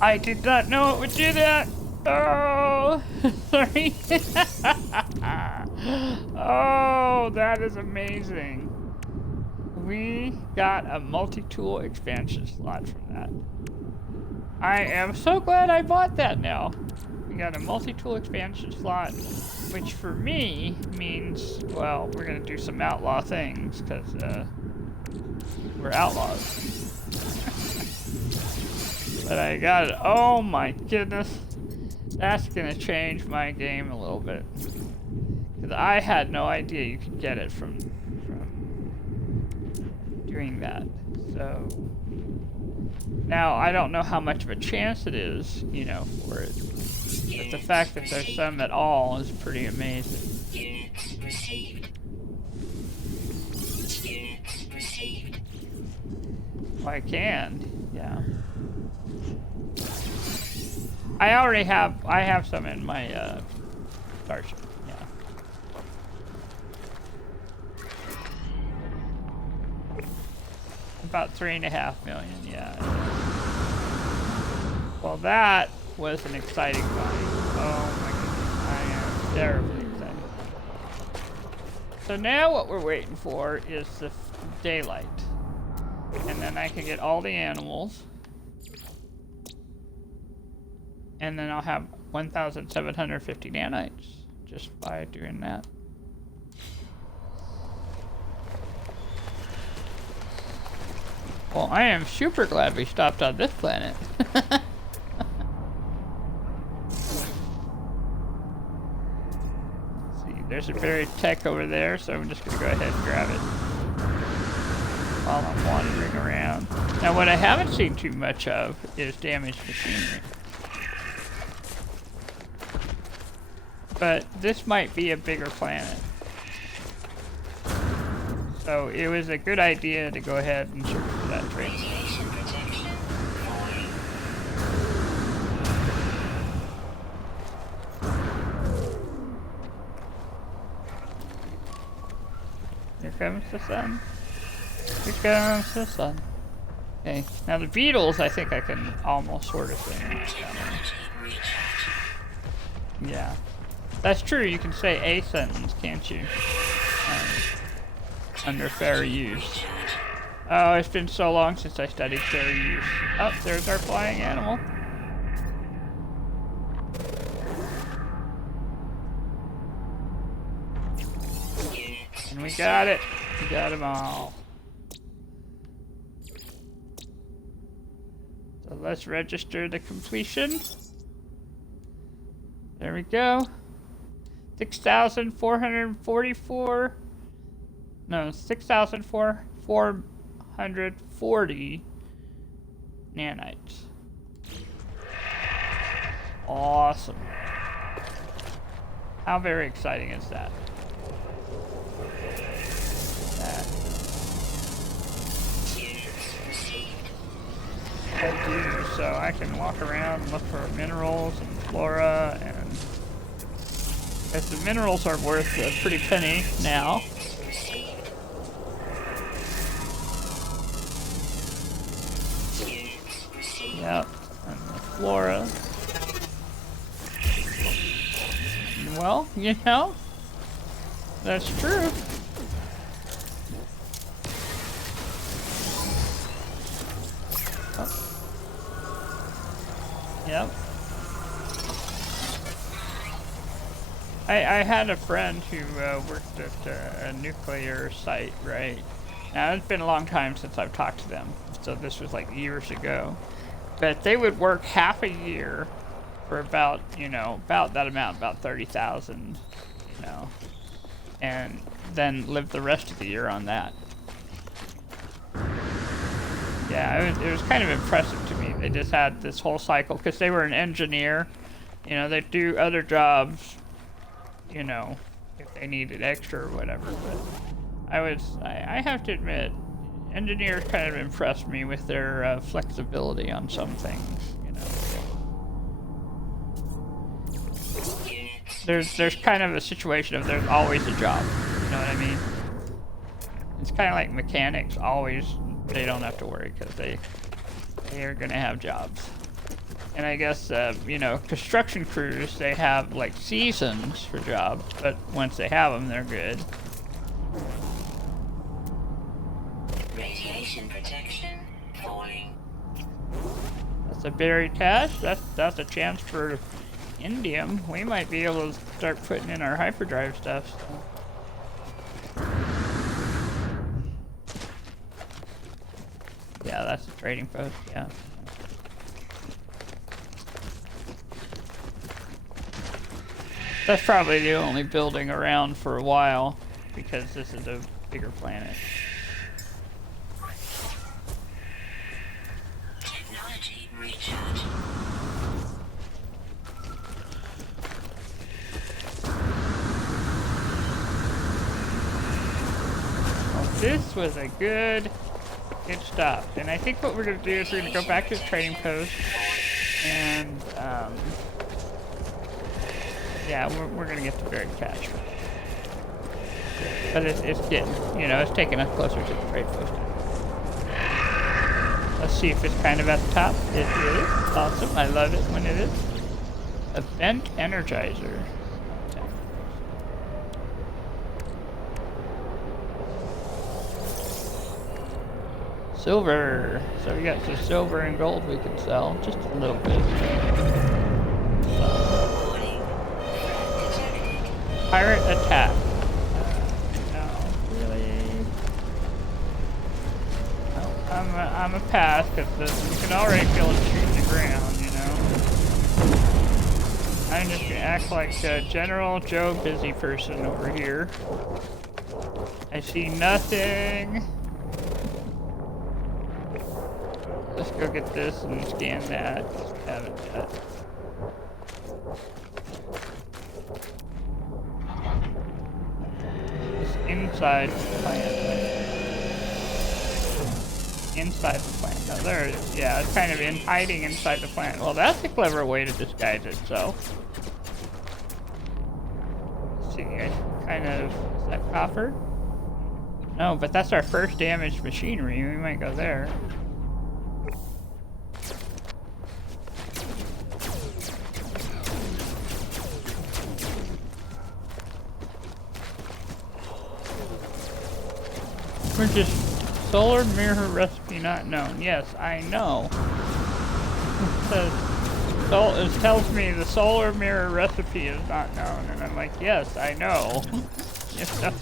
I did not know it would do that. Oh, sorry. Oh, that is amazing. We got a multi-tool expansion slot from that. I am so glad I bought that now. We got a multi-tool expansion slot, which for me means, well, we're gonna do some outlaw things, because we're outlaws. But I got it. Oh my goodness. That's gonna change my game a little bit. Because I had no idea you could get it from doing that. So now I don't know how much of a chance it is, you know, for it. But the fact that there's some at all is pretty amazing. Units received. Units received. Well, I can, yeah. I have some in my starship, yeah. About 3.5 million, yeah. Well, that was an exciting find. Oh my goodness, I am terribly excited. So now what we're waiting for is the daylight. And then I can get all the animals. And then I'll have 1,750 nanites just by doing that. Well, I am super glad we stopped on this planet. See, there's a buried tech over there, so I'm just going to go ahead and grab it while I'm wandering around. Now, what I haven't seen too much of is damaged machinery. But this might be a bigger planet. So it was a good idea to go ahead and search for that trace. Radiation protection. Here comes the sun. Here comes the sun. Okay, now the beetles I think I can almost sort of thing. Yeah. That's true, you can say a sentence, can't you? Under fair use. Oh, it's been so long since I studied fair use. Oh, there's our flying animal. And we got it. We got them all. So let's register the completion. There we go. 6,444. No, 6,440 nanites. Awesome. How very exciting is that? I do, so I can walk around and look for minerals and flora, and if the minerals are worth a pretty penny now. Yep, and the flora. Well, you know, that's true. Oh. Yep. I had a friend who worked at a nuclear site, right? Now, it's been a long time since I've talked to them, so this was like years ago. But they would work half a year for about, you know, about that amount, about 30,000, you know, and then live the rest of the year on that. Yeah, it was kind of impressive to me. They just had this whole cycle, because they were an engineer, you know, they do other jobs, you know, if they needed extra or whatever, but I have to admit, engineers kind of impressed me with their flexibility on some things, you know. There's kind of a situation of there's always a job, you know what I mean? It's kind of like mechanics, always, they don't have to worry because they are going to have jobs. And I guess, you know, construction crews, they have like seasons for jobs, but once they have them, they're good. Radiation protection falling. That's a buried cache. That's a chance for indium. We might be able to start putting in our hyperdrive stuff. So. Yeah, that's the trading post, yeah. That's probably the only building around for a while, because this is a bigger planet. Technology recharge. Well, this was a good stop. And I think what we're going to do is we're going to go back to the trading post and, yeah, we're going to get the buried cache. But it's getting, you know, it's taking us closer to the trade post. Let's see if it's kind of at the top. It is. Awesome. I love it when it is. Event Energizer. Silver. So we got some silver and gold we can sell. Just a little bit. Pirate attack. No, really. No, I'm a pass because you can already feel it shooting the ground, you know. I'm just gonna act like General Joe Busy Person over here. I see nothing. Let's go get this and scan that. Haven't yet. It's inside the plant. Inside the plant. Oh, there it is. Yeah, it's kind of hiding inside the plant. Well, that's a clever way to disguise itself. Let's see, kind of. Is that copper? No, but that's our first damaged machinery. We might go there. We're just solar mirror recipe not known. Yes, I know. It tells me the solar mirror recipe is not known, and I'm like, yes, I know. You know?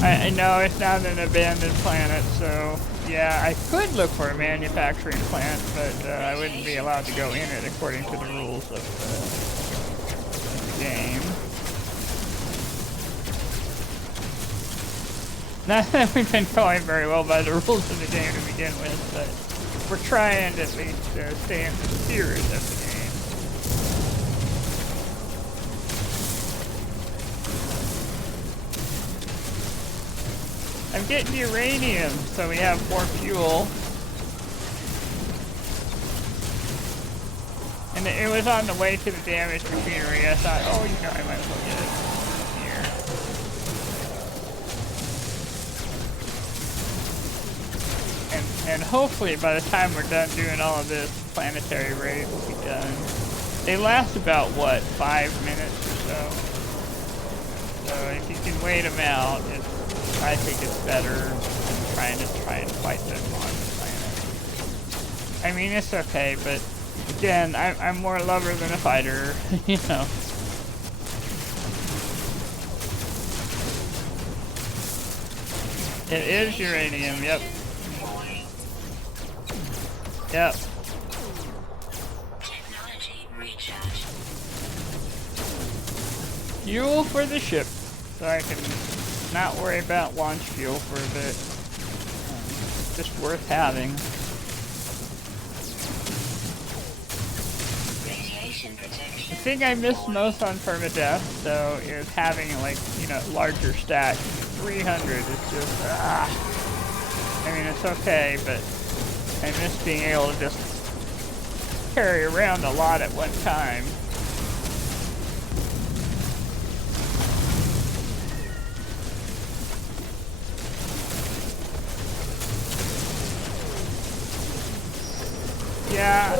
I know it's not an abandoned planet, so yeah, I could look for a manufacturing plant, but I wouldn't be allowed to go in it according to the rules of the game. Not that we've been going very well by the rules of the game to begin with, but we're trying to at least stay in the spirit of the game. I'm getting uranium, so we have more fuel. And it was on the way to the damaged machinery. I thought, oh, you know, I might as well get it here. And hopefully by the time we're done doing all of this, planetary raid will be done. They last about, what, 5 minutes or so? So if you can wait them out, I think it's better than trying to fight them on the planet. I mean, it's okay, but again, I'm more a lover than a fighter, you know. It is uranium, yep. Yep. Fuel for the ship, so I can not worry about launch fuel for a bit. Just worth having. The thing I miss most on permadeath, though, is having, like, you know, larger stacks. 300 is just, I mean, it's okay, but I miss being able to just carry around a lot at one time. Yeah.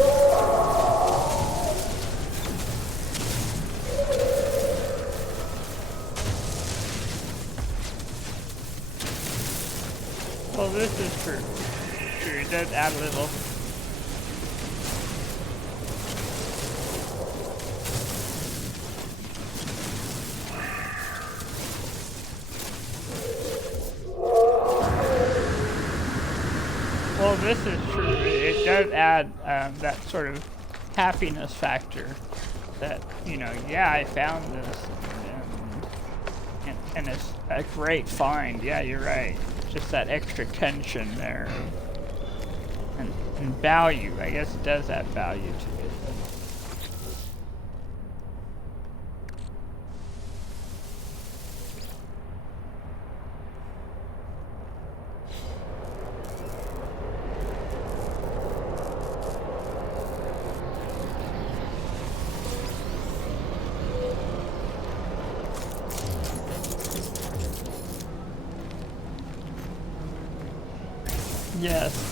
Well, this is true. True, it does add a little. this is true. It does add that sort of happiness factor that, you know, yeah, I found this, and it's a great find. Yeah, you're right. Just that extra tension there, and value. I guess it does add value to it. Yes.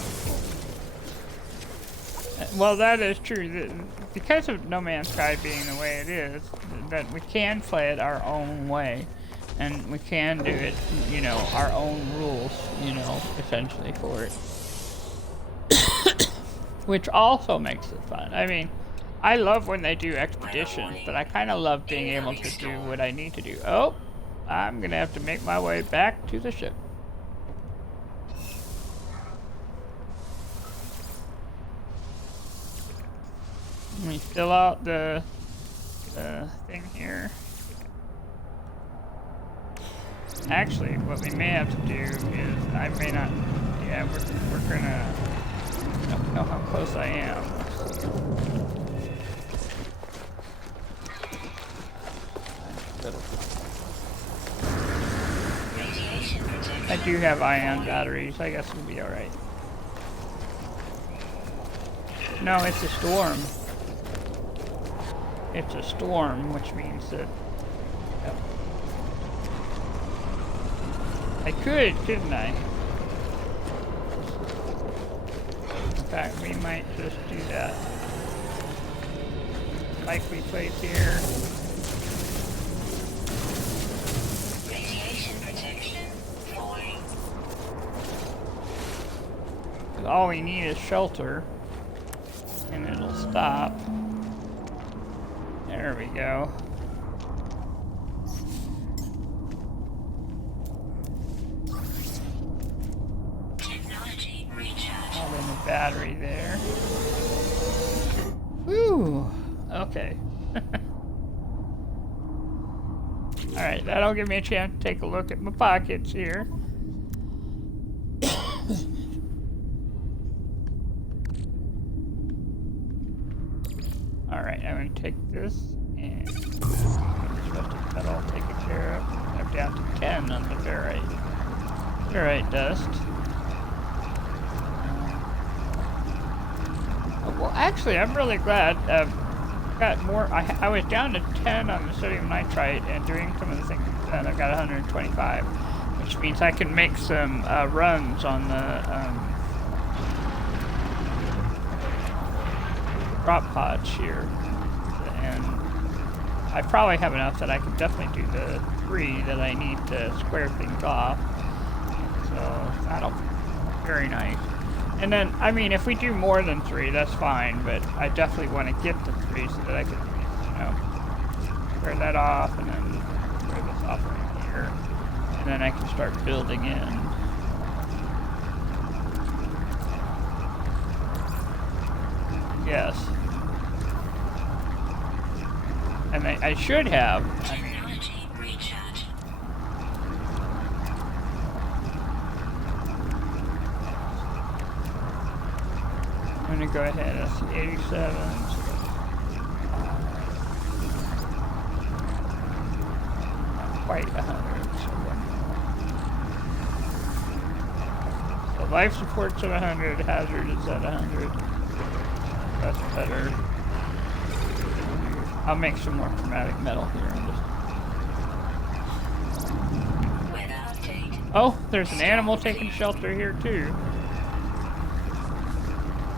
Well, that is true. Because of No Man's Sky being the way it is, that we can play it our own way, and we can do it, you know, our own rules, you know, essentially for it, which also makes it fun. I mean, I love when they do expeditions, but I kind of love being able to do what I need to do. Oh, I'm gonna have to make my way back to the ship. Let me fill out the thing here. Actually, what we may have to do is, I may not, yeah, we're gonna, I don't know how close I am. I do have ion batteries, I guess we'll be alright. No, it's a storm. It's a storm, which means that I could, couldn't I? In fact, we might just do that. Like we played here. Radiation protection falling. All we need is shelter, and it'll stop. There we go. Technology recharge. All in the battery there. Whew. Okay. Alright, that'll give me a chance to take a look at my pockets here. Alright, I'm going to take this and that all taken care of. I'm down to 10 on the ferrite dust. Well, actually, I'm really glad. Got more. I was down to 10 on the sodium nitrite, and doing some of the things that I've got 125, which means I can make some runs on the drop pods here, and I probably have enough that I can definitely do the 3 that I need to square things off. So that'll be very nice. And then, I mean, if we do more than 3, that's fine, but I definitely want to get to 3 so that I can, you know, square that off, and then square this off right here, and then I can start building in. Yes. And I should have, I mean, Technology recharge. I'm going to go ahead, that's 87. Not quite 100. So life support's at 100, hazard is at 100. That's better. I'll make some more chromatic metal here. Weather update. Oh, there's an animal taking shelter here too.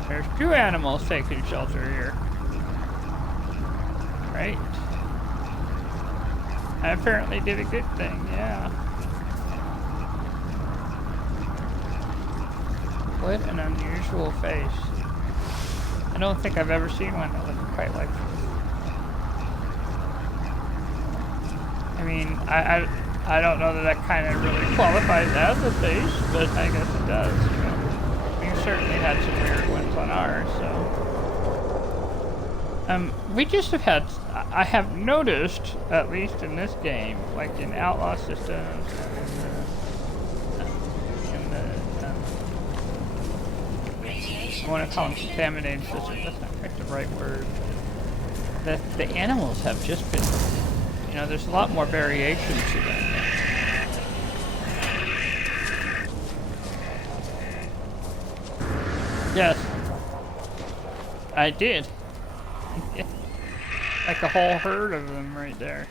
There's 2 animals taking shelter here. Right? I apparently did a good thing, yeah. What an unusual face. I don't think I've ever seen one that looked quite like this. I mean, I don't know that kind of really qualifies as a face, but I guess it does. You know? I mean, certainly had some weird ones on ours, so. We just have had, I have noticed, at least in this game, like in Outlaw Systems and in the I want to call them contaminated systems, that's not quite the right word. The animals have just been, you know, there's a lot more variation to them. Yes, I did. Like a whole herd of them right there.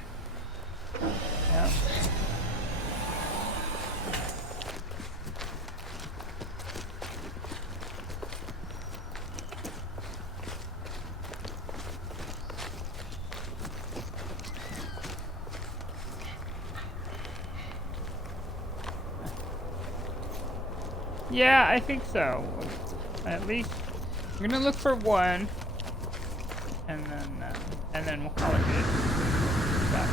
Yeah. Yeah, I think so. At least we're gonna look for one, and then we'll call it good. Stop.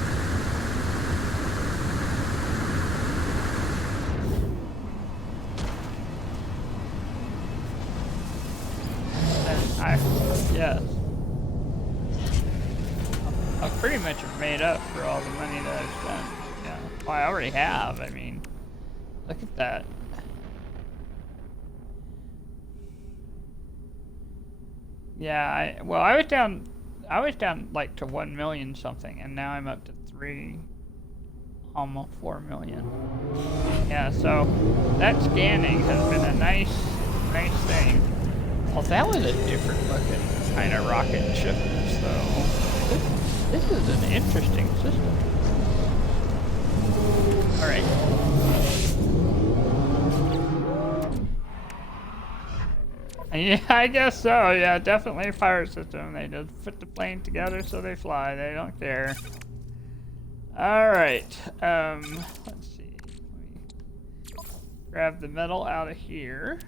Yes. I pretty much have made up for all the money that I've spent. Yeah. Well, I already have. I mean, look at that. Yeah, I was down like to 1 million something, and now I'm up to 3, almost 4 million. Yeah, so that scanning has been a nice thing. Well, that was a different looking kind of rocket ship, so this is an interesting system. All right. Yeah, I guess so. Yeah, definitely a fire system. They just put the plane together so they fly. They don't care. All right. Let's see. Let me grab the metal out of here.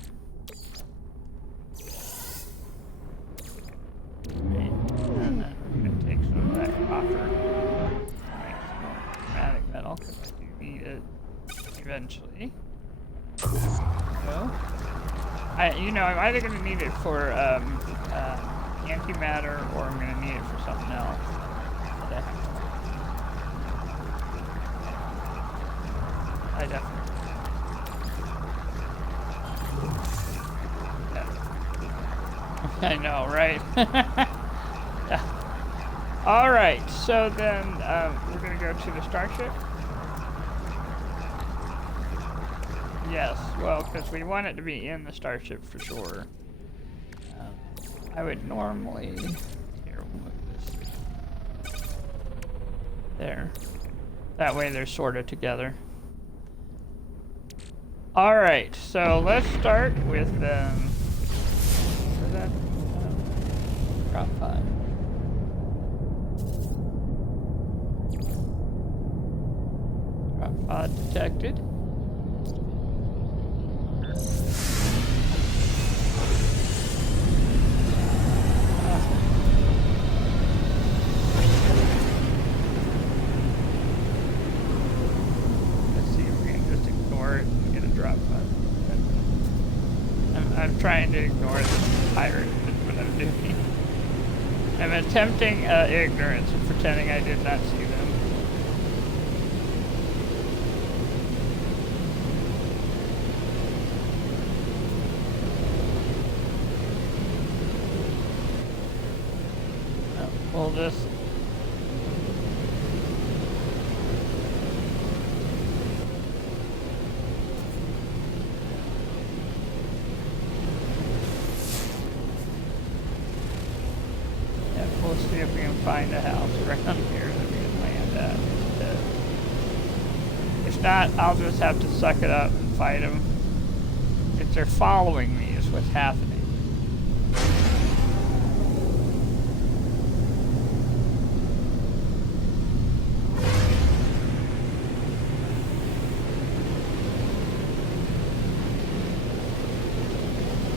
Right. And then we're gonna take some of that copper. Make some more chromatic metal because I do need it eventually. So. You know, I'm either going to need it for antimatter or I'm going to need it for something else. I definitely. Yeah. I know, right? Yeah. All right, so then we're going to go to the starship. Yes, well, because we want it to be in the starship for sure. I would normally... Here, we'll move this. There. That way they're sort of together. Alright, so let's start with... where's that? Drop 5. Drop 5 detected. I'm trying to ignore this pirate, is what I'm doing. I'm attempting ignorance and pretending I did not see them. Well, this... We'll see if we can find a house around here that we can land at instead. If not, I'll just have to suck it up and fight them. If they're following me is what's happening.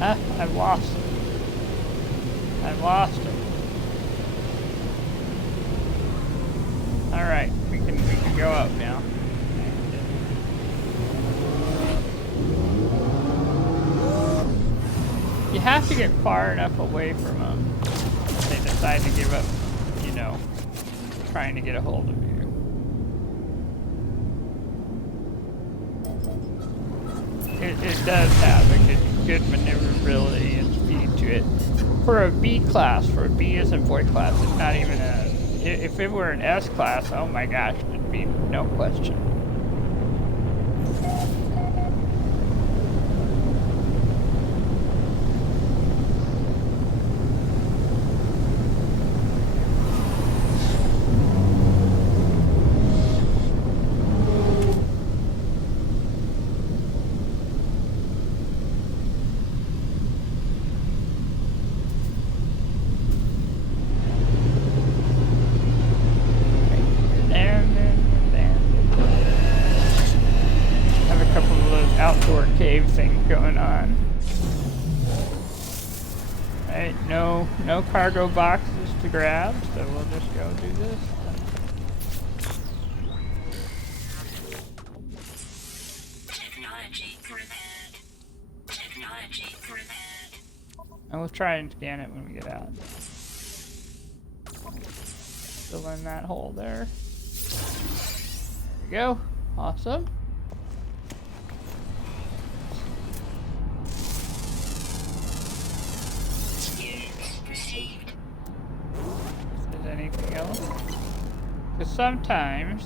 Ah, I've lost them. I've lost them. Alright, we can go up now. have to get far enough away from them. They decide to give up, you know, trying to get a hold of you. It does have a good maneuverability and speed to it. For a B class, for a B as in boy class, it's not even a... If it were an S class, oh my gosh, it'd be no question. Outdoor cave thing going on. Alright, no cargo boxes to grab, so we'll just go do this. Technology prepared. Technology prepared. And we'll try and scan it when we get out. Still in that hole there. There we go. Awesome. Anything else? Because sometimes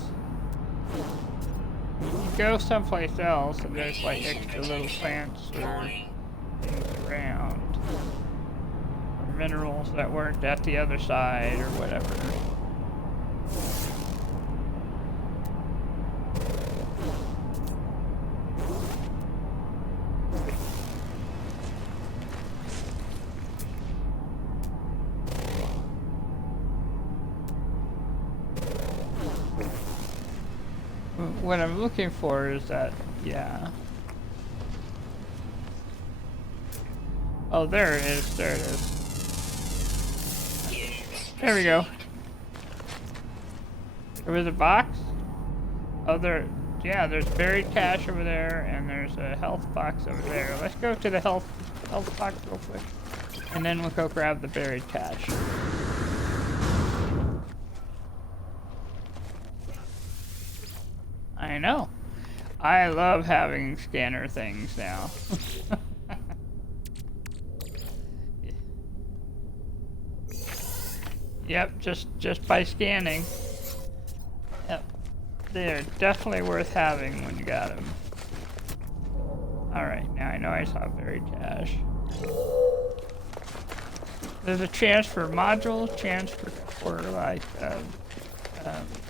you go someplace else and there's like extra little plants or things around, or minerals that weren't at the other side or whatever. What I'm looking for is that, yeah. Oh, there it is, there it is. There we go. There was a box? Oh, yeah, there's buried cash over there, and there's a health box over there. Let's go to the health box real quick. And then we'll go grab the buried cache. I know. I love having scanner things now. Yep, just by scanning. Yep. They're definitely worth having when you got them. Alright, now I know I saw buried cache. There's a chance for modules, chance for like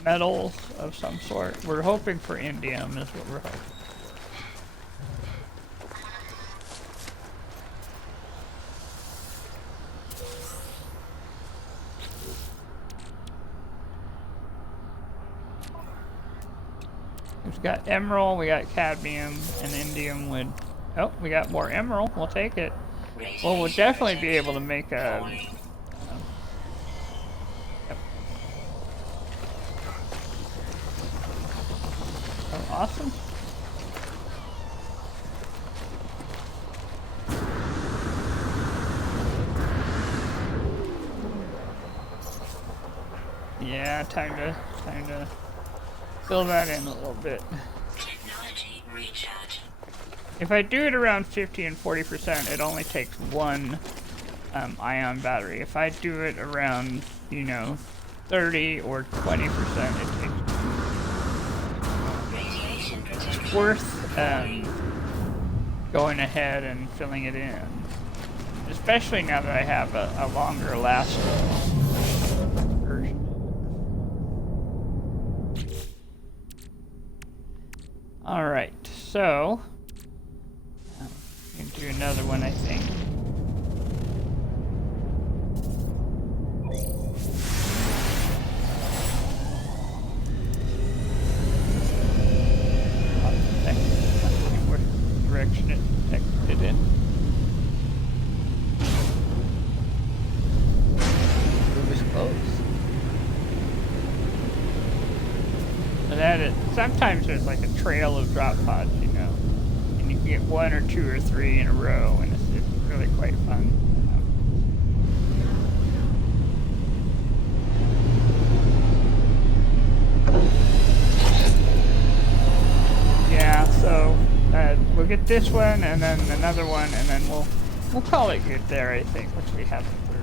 metals of some sort. We're hoping for indium is what we're hoping. We've got emerald, we got cadmium, and indium would... Oh, we got more emerald. We'll take it. Well, we'll definitely be able to make a... Oh, awesome. Yeah, time to fill that in a little bit. Technology recharge. If I do it around 50 and 40%, it only takes one ion battery. If I do it around, 30 or 20%, it takes it's worth going ahead and filling it in. Especially now that I have a longer lasting version. Alright, so we can do another one, I think. What direction it exited in. It was close. But sometimes there's like a trail of drop pods, and you can get one or two or three in a row, and it's really really quite fun. Yeah, so we'll get this one and then another one, and then we'll call it good there, I think, once we have the third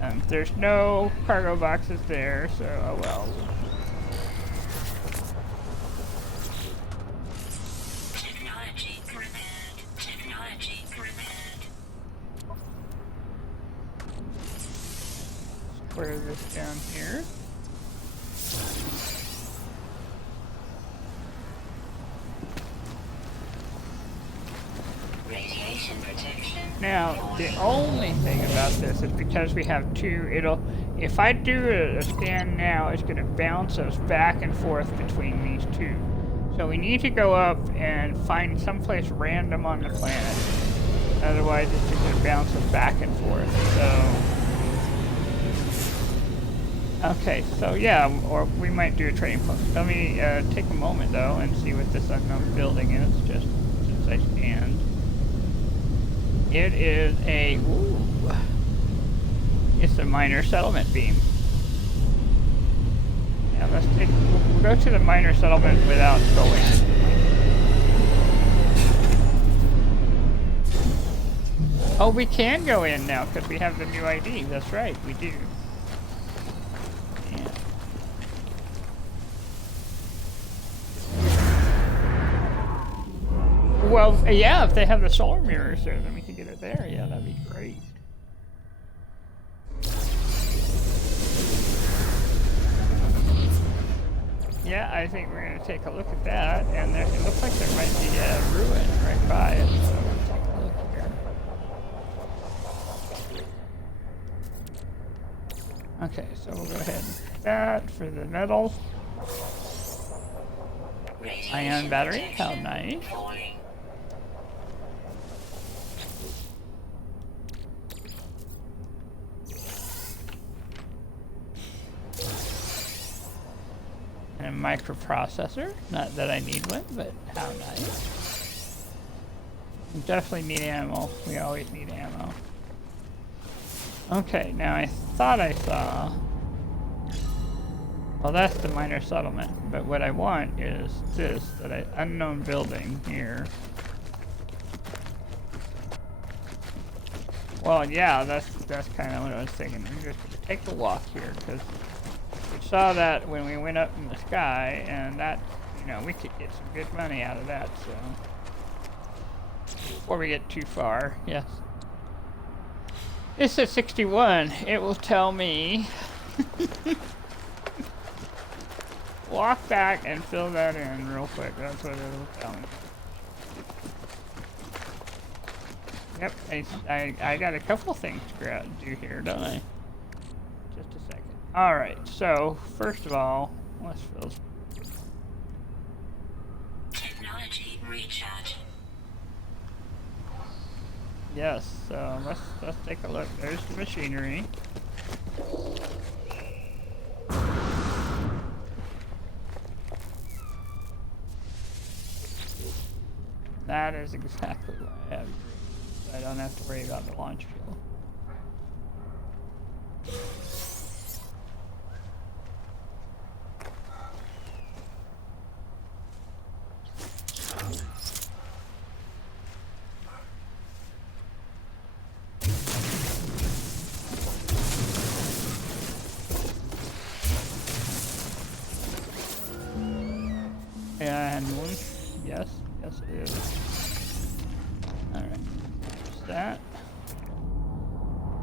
one. There's no cargo boxes there, so oh well. Technology prepared. Technology prepared. Square this down here. Radiation protection. Now, the only thing about this is because we have two, if I do a scan now, it's going to bounce us back and forth between these two. So we need to go up and find someplace random on the planet. Otherwise, it's just going to bounce us back and forth. So, okay, so yeah, or we might do a trading post. Let me take a moment though and see what this unknown building is, just since I scanned. It is it's a minor settlement beam. Yeah, we'll go to the minor settlement without going. Oh, we can go in now because we have the new ID. That's right, we do. Yeah. Well, yeah, if they have the solar mirrors there, then we can get it there. Yeah, that'd be great. Yeah, I think we're going to take a look at that, and it looks like there might be a ruin right by it, so we'll take a look here. Okay, so we'll go ahead and do that for the metals. Ion battery, how nice. And a microprocessor. Not that I need one, but how nice. We definitely need ammo. We always need ammo. Okay, now I thought I saw... Well, that's the minor settlement, but what I want is this, unknown building here. Well, yeah, that's kind of what I was thinking. I'm just gonna take a walk here, because we saw that when we went up in the sky, and that, you know, we could get some good money out of that, so. Before we get too far, yes. It's at 61. It will tell me. Walk back and fill that in real quick. That's what it'll tell me. Yep, I got a couple things to do here, don't I? Just a second. Alright, so first of all, let's fill. Technology recharge. Yes, so let's take a look. There's the machinery. That is exactly what I have. I don't have to worry about the launch fuel. And one, yes, it is. Alright, there's that.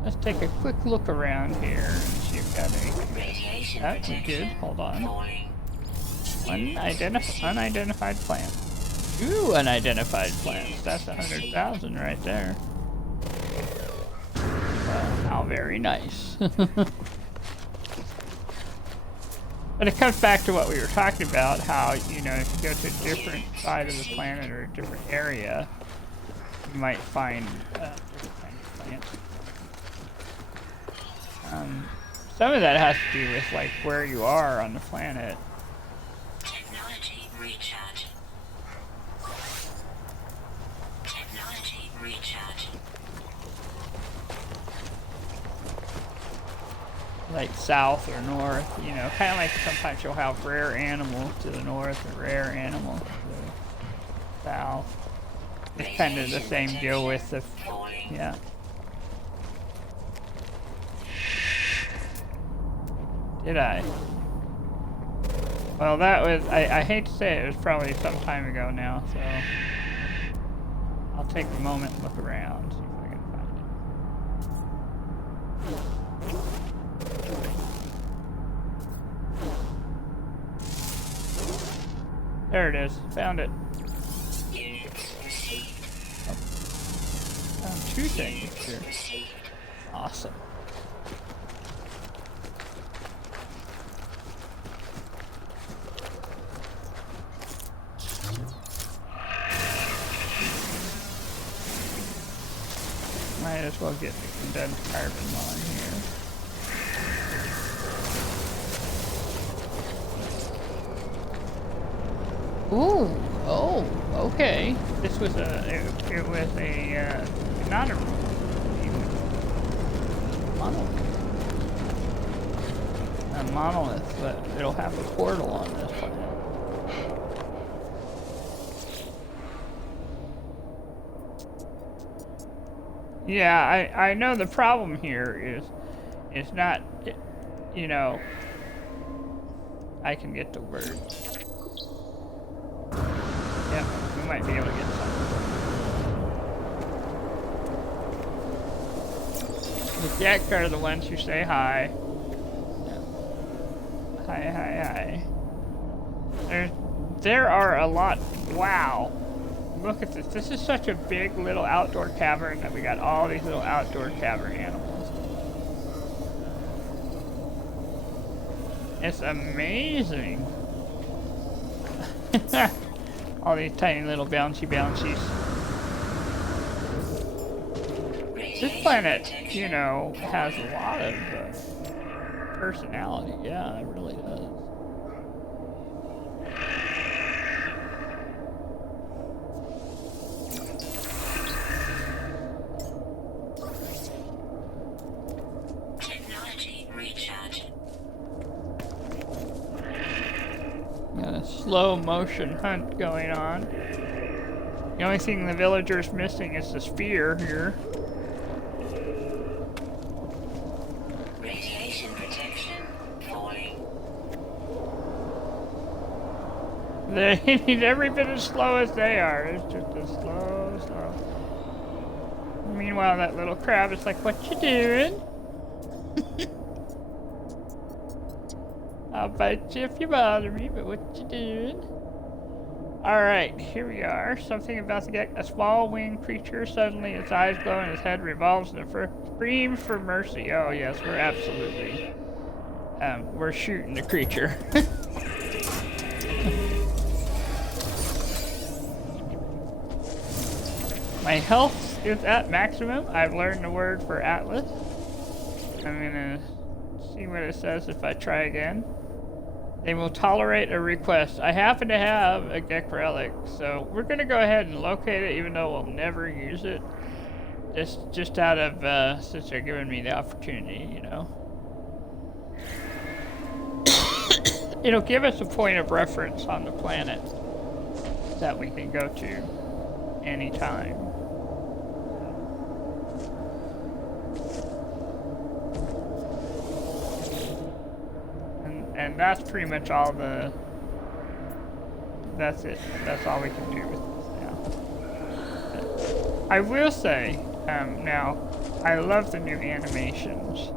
Let's take a quick look around here and see if we've got anything. That we did, hold on. Unidentified plant. 2 unidentified plants. That's 100,000 right there. Well, how very nice. But it comes back to what we were talking about, how, you know, if you go to a different side of the planet or a different area, you might find different kinds of plants. Some of that has to do with, like, where you are on the planet. Technology recharge. Technology recharge. like south or north, you know, kind of like sometimes you'll have rare animals to the north and rare animals to the south. It's kind of the same deal with the, yeah. Did I? Well, that was, I hate to say it was probably some time ago now, so I'll take a moment and look around, see if I can find it. There it is. Found it. Oh. Found two things here. Awesome. Might as well get the condensed carbon on here. Ooh, oh, okay. This was it was not a monolith. A monolith, but it'll have a portal on this one. Yeah, I know the problem here is not, you know, I can get the word. Yep, we might be able to get something. The Jack are the ones who say hi. Hi, hi, hi. There are a lot. Wow. Look at this. This is such a big little outdoor cavern that we got all these little outdoor cavern animals. It's amazing. All these tiny little bouncies. This planet, you know, has a lot of personality. Yeah, it really does. Slow motion hunt going on. The only thing the villager's missing is the spear here. Radiation protection falling. They need every bit as slow as they are. It's just a slow. Meanwhile, that little crab is like, "What you doing?" I'll bite you if you bother me, but what you doing? Alright, here we are. Something about to get a small winged creature. Suddenly its eyes glow and its head revolves and it screams for mercy. Oh yes, we're absolutely we're shooting the creature. My health is at maximum. I've learned the word for Atlas. I'm gonna see what it says if I try again. They will tolerate a request. I happen to have a Gek relic, so we're gonna go ahead and locate it, even though we'll never use it. Just out of since they're giving me the opportunity, you know. It'll give us a point of reference on the planet that we can go to anytime. And that's pretty much all that's it. That's all we can do with this now. I will say, now, I love the new animations.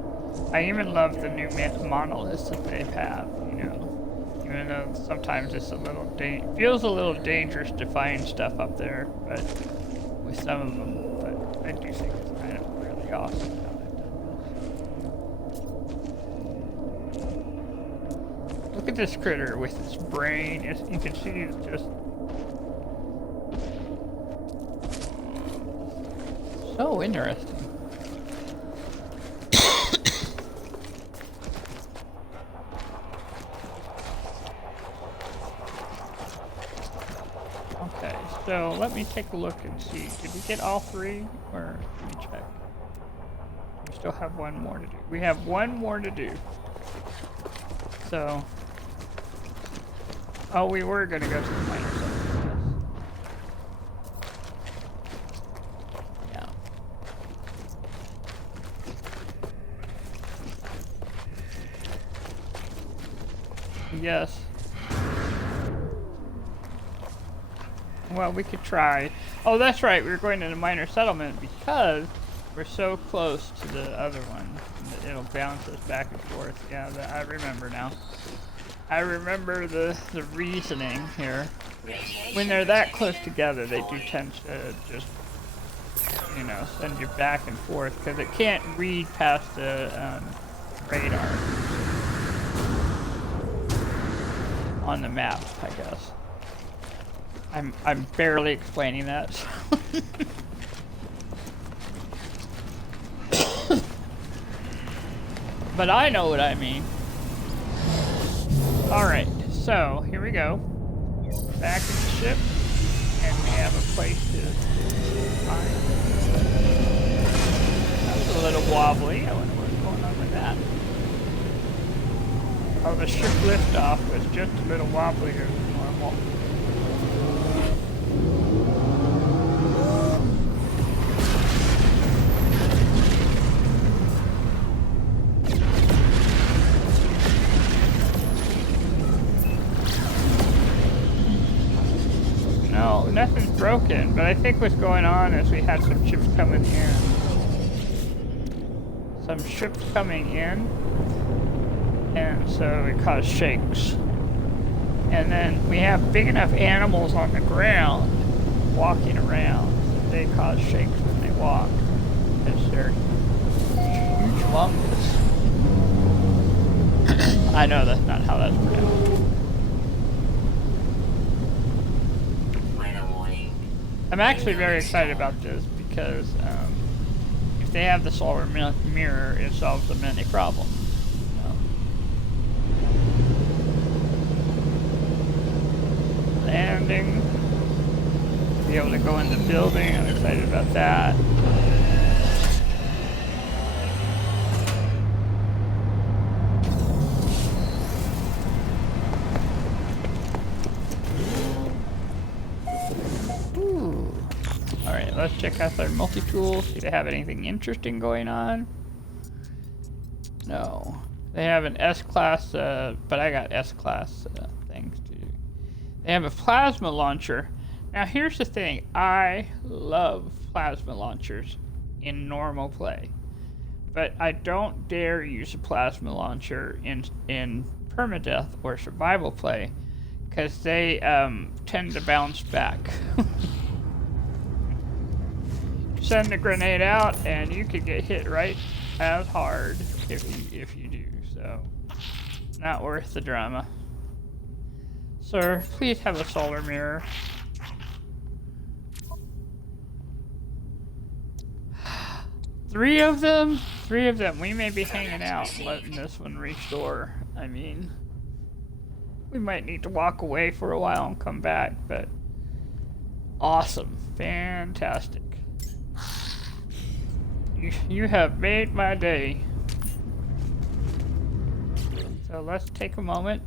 I even love the new monoliths that they have, you know. Even though sometimes it's a little feels a little dangerous to find stuff up there, but with some of them, but I do think it's kind of really awesome. Look at this critter with its brain. You can see it's just so interesting. Okay, so let me take a look and see. Did we get all three? Or let me check. still have one more to do. We have one more to do. So, oh, we were gonna go to the minor settlement. Yes. Yeah. Yes. Well, we could try. Oh, that's right. We were going to the minor settlement because we're so close to the other one. It'll bounce us back and forth. Yeah, I remember now. I remember the reasoning here. When they're that close together, they do tend to just, you know, send you back and forth because it can't read past the radar on the map, I guess. I'm barely explaining that. But I know what I mean. Alright, so here we go. Back in the ship. And we have a place to find. That was a little wobbly. I wonder what's going on with that. Oh, the ship liftoff was just a little wobblier than normal. No, nothing's broken, but I think what's going on is we had some ships coming in. Some ships coming in, and so it caused shakes. And then we have big enough animals on the ground walking around that they cause shakes when they walk, because they're humongous. I know that's not how that's pronounced. I'm actually very excited about this because if they have the solar mirror, it solves the many problems. Landing. Be able to go in the building. I'm excited about that. Let's check out their multi-tools, see if they have anything interesting going on. No. They have an S-class, but I got S-class things too. They have a plasma launcher. Now here's the thing, I love plasma launchers in normal play. But I don't dare use a plasma launcher in permadeath or survival play, because they tend to bounce back. Send the grenade out and you could get hit right as hard if you do, so not worth the drama. Sir, please have a solar mirror. Three of them? We may be hanging out letting this one restore. I mean, we might need to walk away for a while and come back, but awesome. Fantastic. You have made my day. So let's take a moment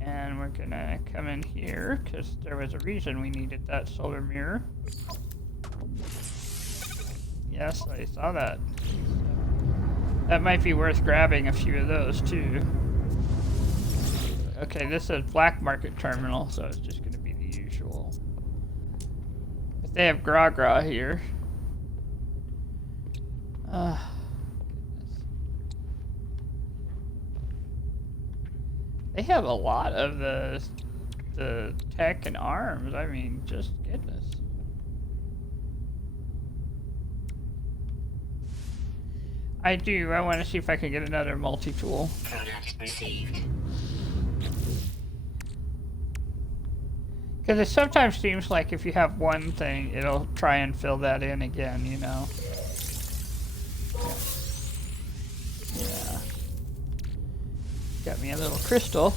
and we're gonna come in here because there was a reason we needed that solar mirror. Yes, I saw that. That might be worth grabbing a few of those too. Okay, this is black market terminal, so it's just gonna be the usual. But they have Gra here. They have a lot of the tech and arms. I mean, just goodness. I do. I want to see if I can get another multi-tool. Product received. Because it sometimes seems like if you have one thing, it'll try and fill that in again, you know? Yeah. Got me a little crystal.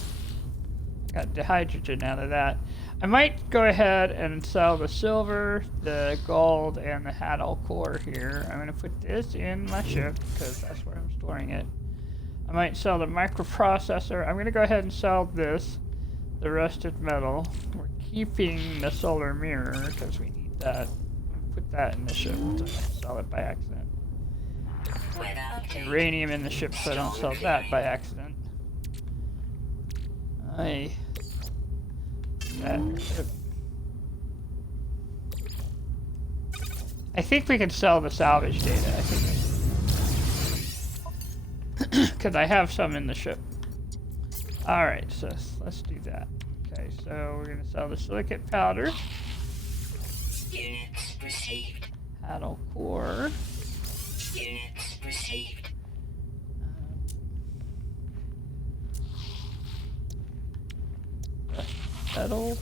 Got the hydrogen out of that. I might go ahead and sell the silver, the gold, and the Haddle core here. I'm going to put this in my ship because that's where I'm storing it. I might sell the microprocessor. I'm going to go ahead and sell this, the rusted metal. We're keeping the solar mirror because we need that. Put that in the ship so I don't sell it by accident. Uranium in the ship so I don't sell that by accident. I think we can sell the salvage data. I think because I have some in the ship. All right, so let's do that. Okay, so we're gonna sell the silicate powder. Units received. Haddle core. Units received. Metal.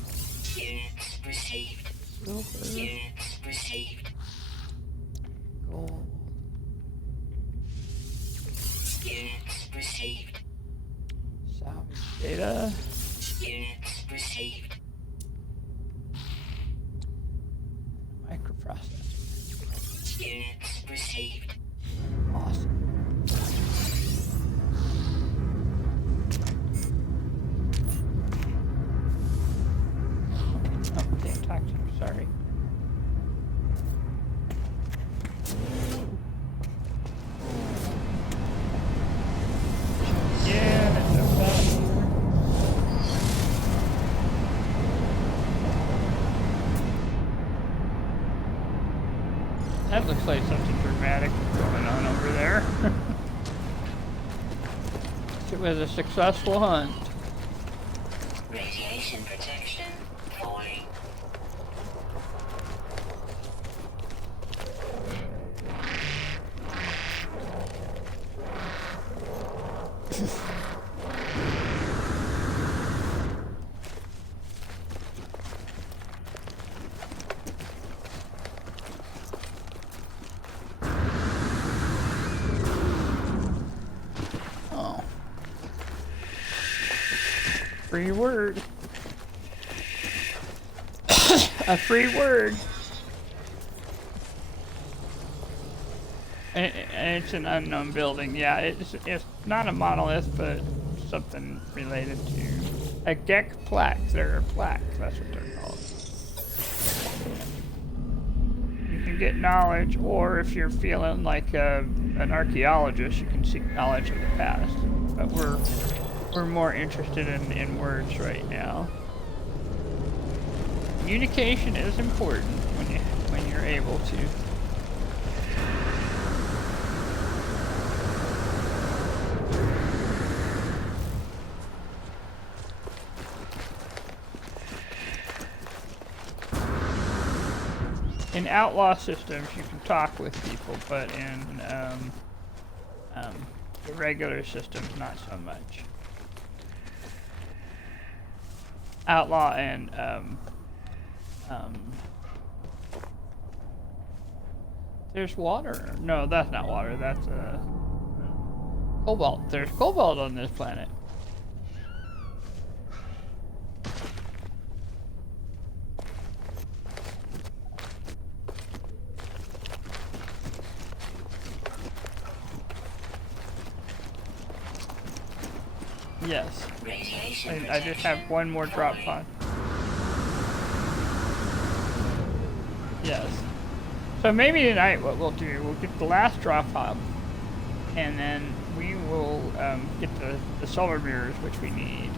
Units received. Silver. Units received. Gold. Units received. Salvage data. Units received. Microprocessor. Units received. Awesome. Oh, can't talk to you, sorry. Yeah, that's so bad. That looks like something dramatic going on over there. It was a successful hunt. Radiation protection falling. Oh. Free word. A free word. And it's an unknown building. Yeah, it's not a monolith, but something related to a Gek plaque. There are plaques. That's what they're called. You can get knowledge, or if you're feeling like an archaeologist, you can seek knowledge of the past. But we're more interested in words right now. Communication is important when you're able to. In outlaw systems, you can talk with people, but in the regular systems, not so much. Outlaw and there's water. No, that's not water. That's cobalt. There's cobalt on this planet. Yes. I just have one more drop pod. Yes. So maybe tonight what we'll do, we'll get the last drop pod, and then we will get the solar mirrors, which we need.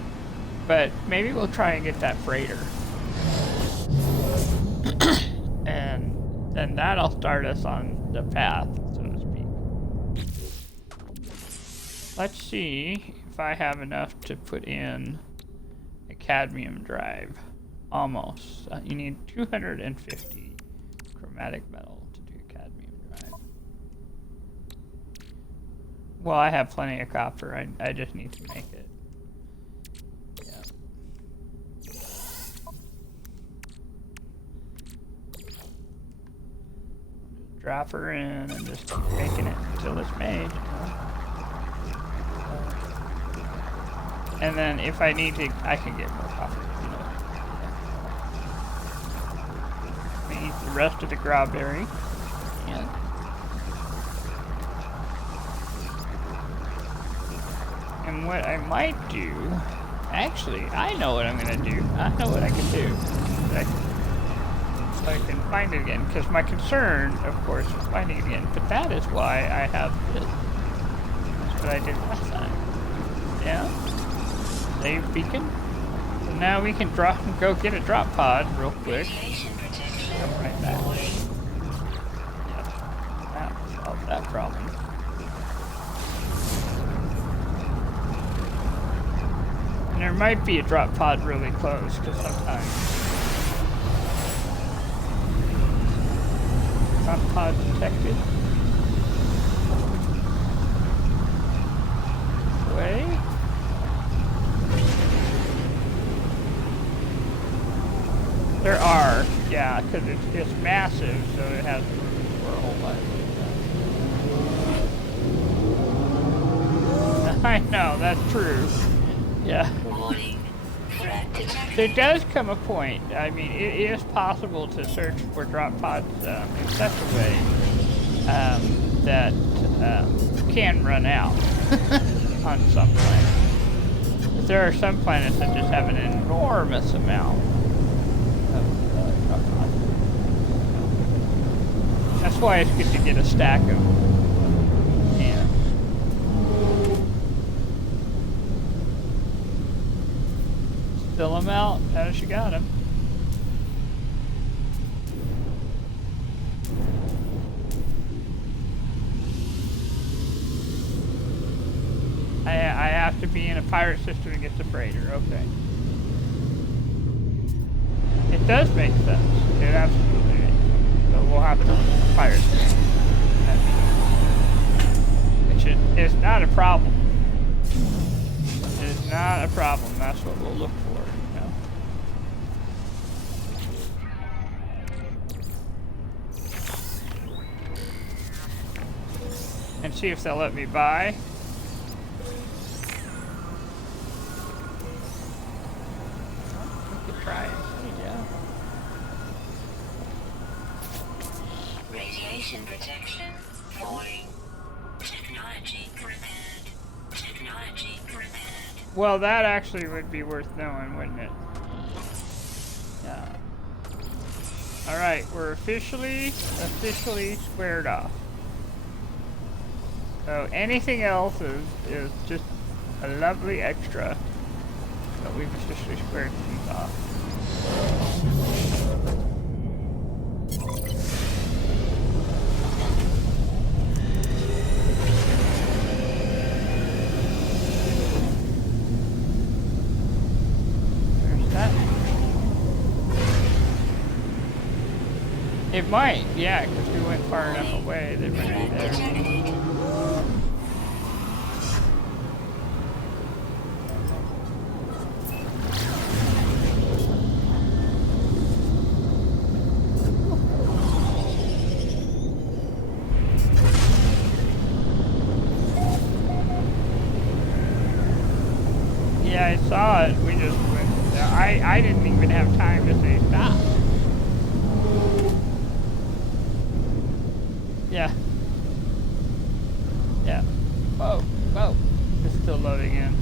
But maybe we'll try and get that freighter. And then that'll start us on the path, so to speak. Let's see if I have enough to put in a cadmium drive. Almost. You need 250 chromatic metal to do a cadmium drive. Well, I have plenty of copper. I just need to make it. Yeah. Drop her in and just keep making it until it's made. And then if I need to, I can get more copper. You know. eat the rest of the growberry. Yeah. And what I might do, actually, I know what I'm gonna do. I know what I can do. So I can find it again, because my concern, of course, is finding it again. But that is why I have this. That's what I did last time. Yeah. Save beacon. So now we can go get a drop pod real quick. Come right back. Yep. That solved that problem. And there might be a drop pod really close, because sometimes drop pod detected. Way. There are, yeah, because it's massive, so it has room for a whole bunch. I know, that's true. Yeah. There does come a point, I mean, it is possible to search for drop pods in such a way that you can run out on some planets. But there are some planets that just have an enormous amount of drop pods. That's why it's good to get a stack of them. Fill him out as you got him. I have to be in a pirate system to get the freighter, okay. It does make sense. It absolutely makes sense. So we'll have to pirate system. Which is not a problem. It is not a problem. That's what we'll look for. And see if they'll let me buy. We could try and see, yeah. Radiation protection falling. Technology prepared. Technology prepared. Well, that actually would be worth knowing, wouldn't it? Yeah. Alright, we're officially squared off. So anything else is just a lovely extra, but we've officially squared things off. There's that. It might, yeah, because we went far enough away. They might be there. Yeah, I saw it. We just went. I didn't even have time to say stop. Yeah. Yeah. Whoa. Whoa. It's still loading in.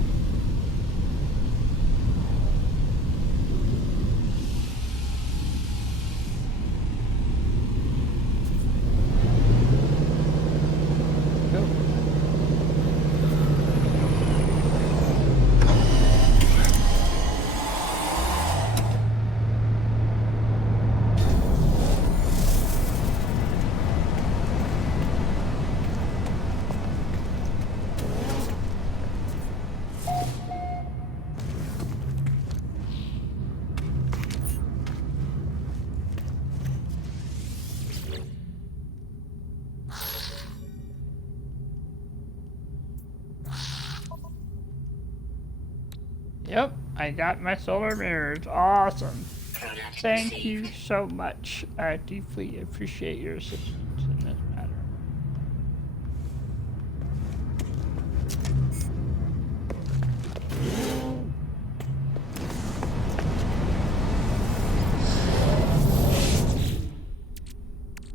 Go. Yep, I got my solar mirrors. Awesome. Thank you so much. I deeply appreciate your assistance in this matter.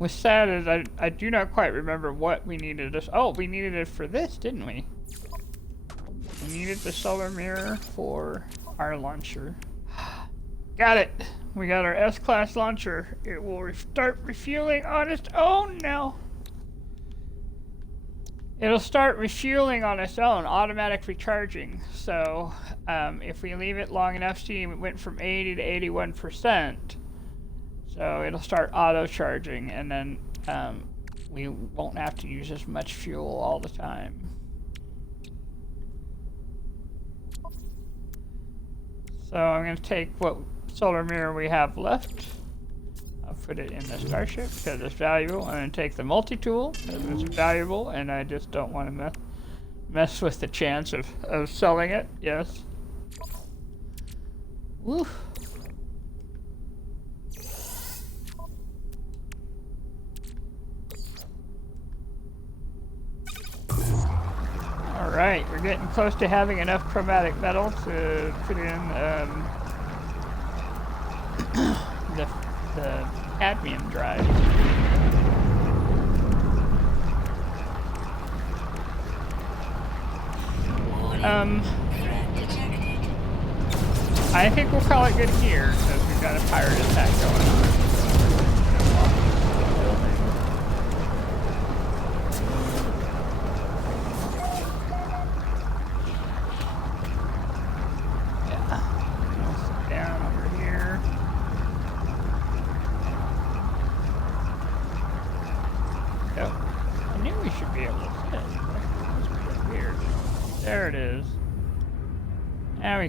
was sad is I do not quite remember what we needed this. Oh, we needed it for this, didn't we? We needed the solar mirror for our launcher. Got it. We got our S-class launcher. It will start refueling on its own now. It'll start refueling on its own, automatic recharging. So if we leave it long enough, see, it went from 80 to 81%. So it'll start auto charging, and then we won't have to use as much fuel all the time. So I'm going to take what solar mirror we have left. I'll put it in the starship because it's valuable, and then take the multi-tool because it's valuable, and I just don't want to mess with the chance of selling it. Yes. Woo. Alright, we're getting close to having enough chromatic metal to put in the cadmium drive. I think we'll call it good here because we've got a pirate attack going on.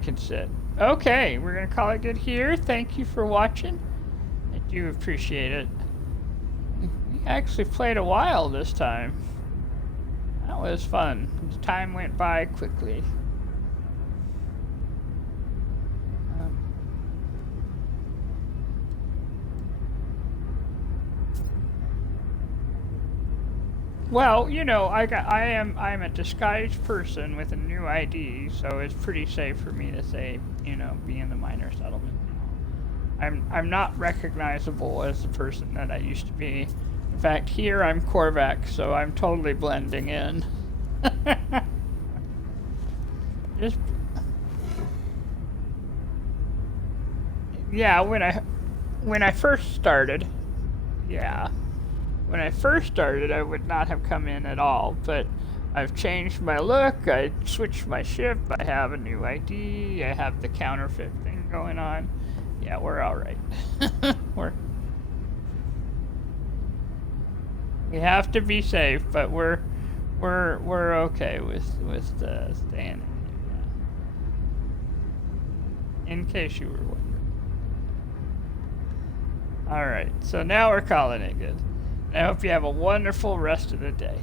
Can sit. Okay, we're gonna call it good here. Thank you for watching. I do appreciate it. We actually played a while this time. That was fun. The time went by quickly. Well, you know, I'm a disguised person with a new ID, so it's pretty safe for me to say, you know, be in the minor settlement now. I'm not recognizable as the person that I used to be. In fact, here I'm Korvac, so I'm totally blending in. Just, yeah, when I first started, yeah. When I first started, I would not have come in at all, but I've changed my look, I switched my ship, I have a new ID, I have the counterfeit thing going on. Yeah, we're all right. We have to be safe, but we're okay with staying in. Yeah. In case you were wondering. All right, so now we're calling it good. I hope you have a wonderful rest of the day.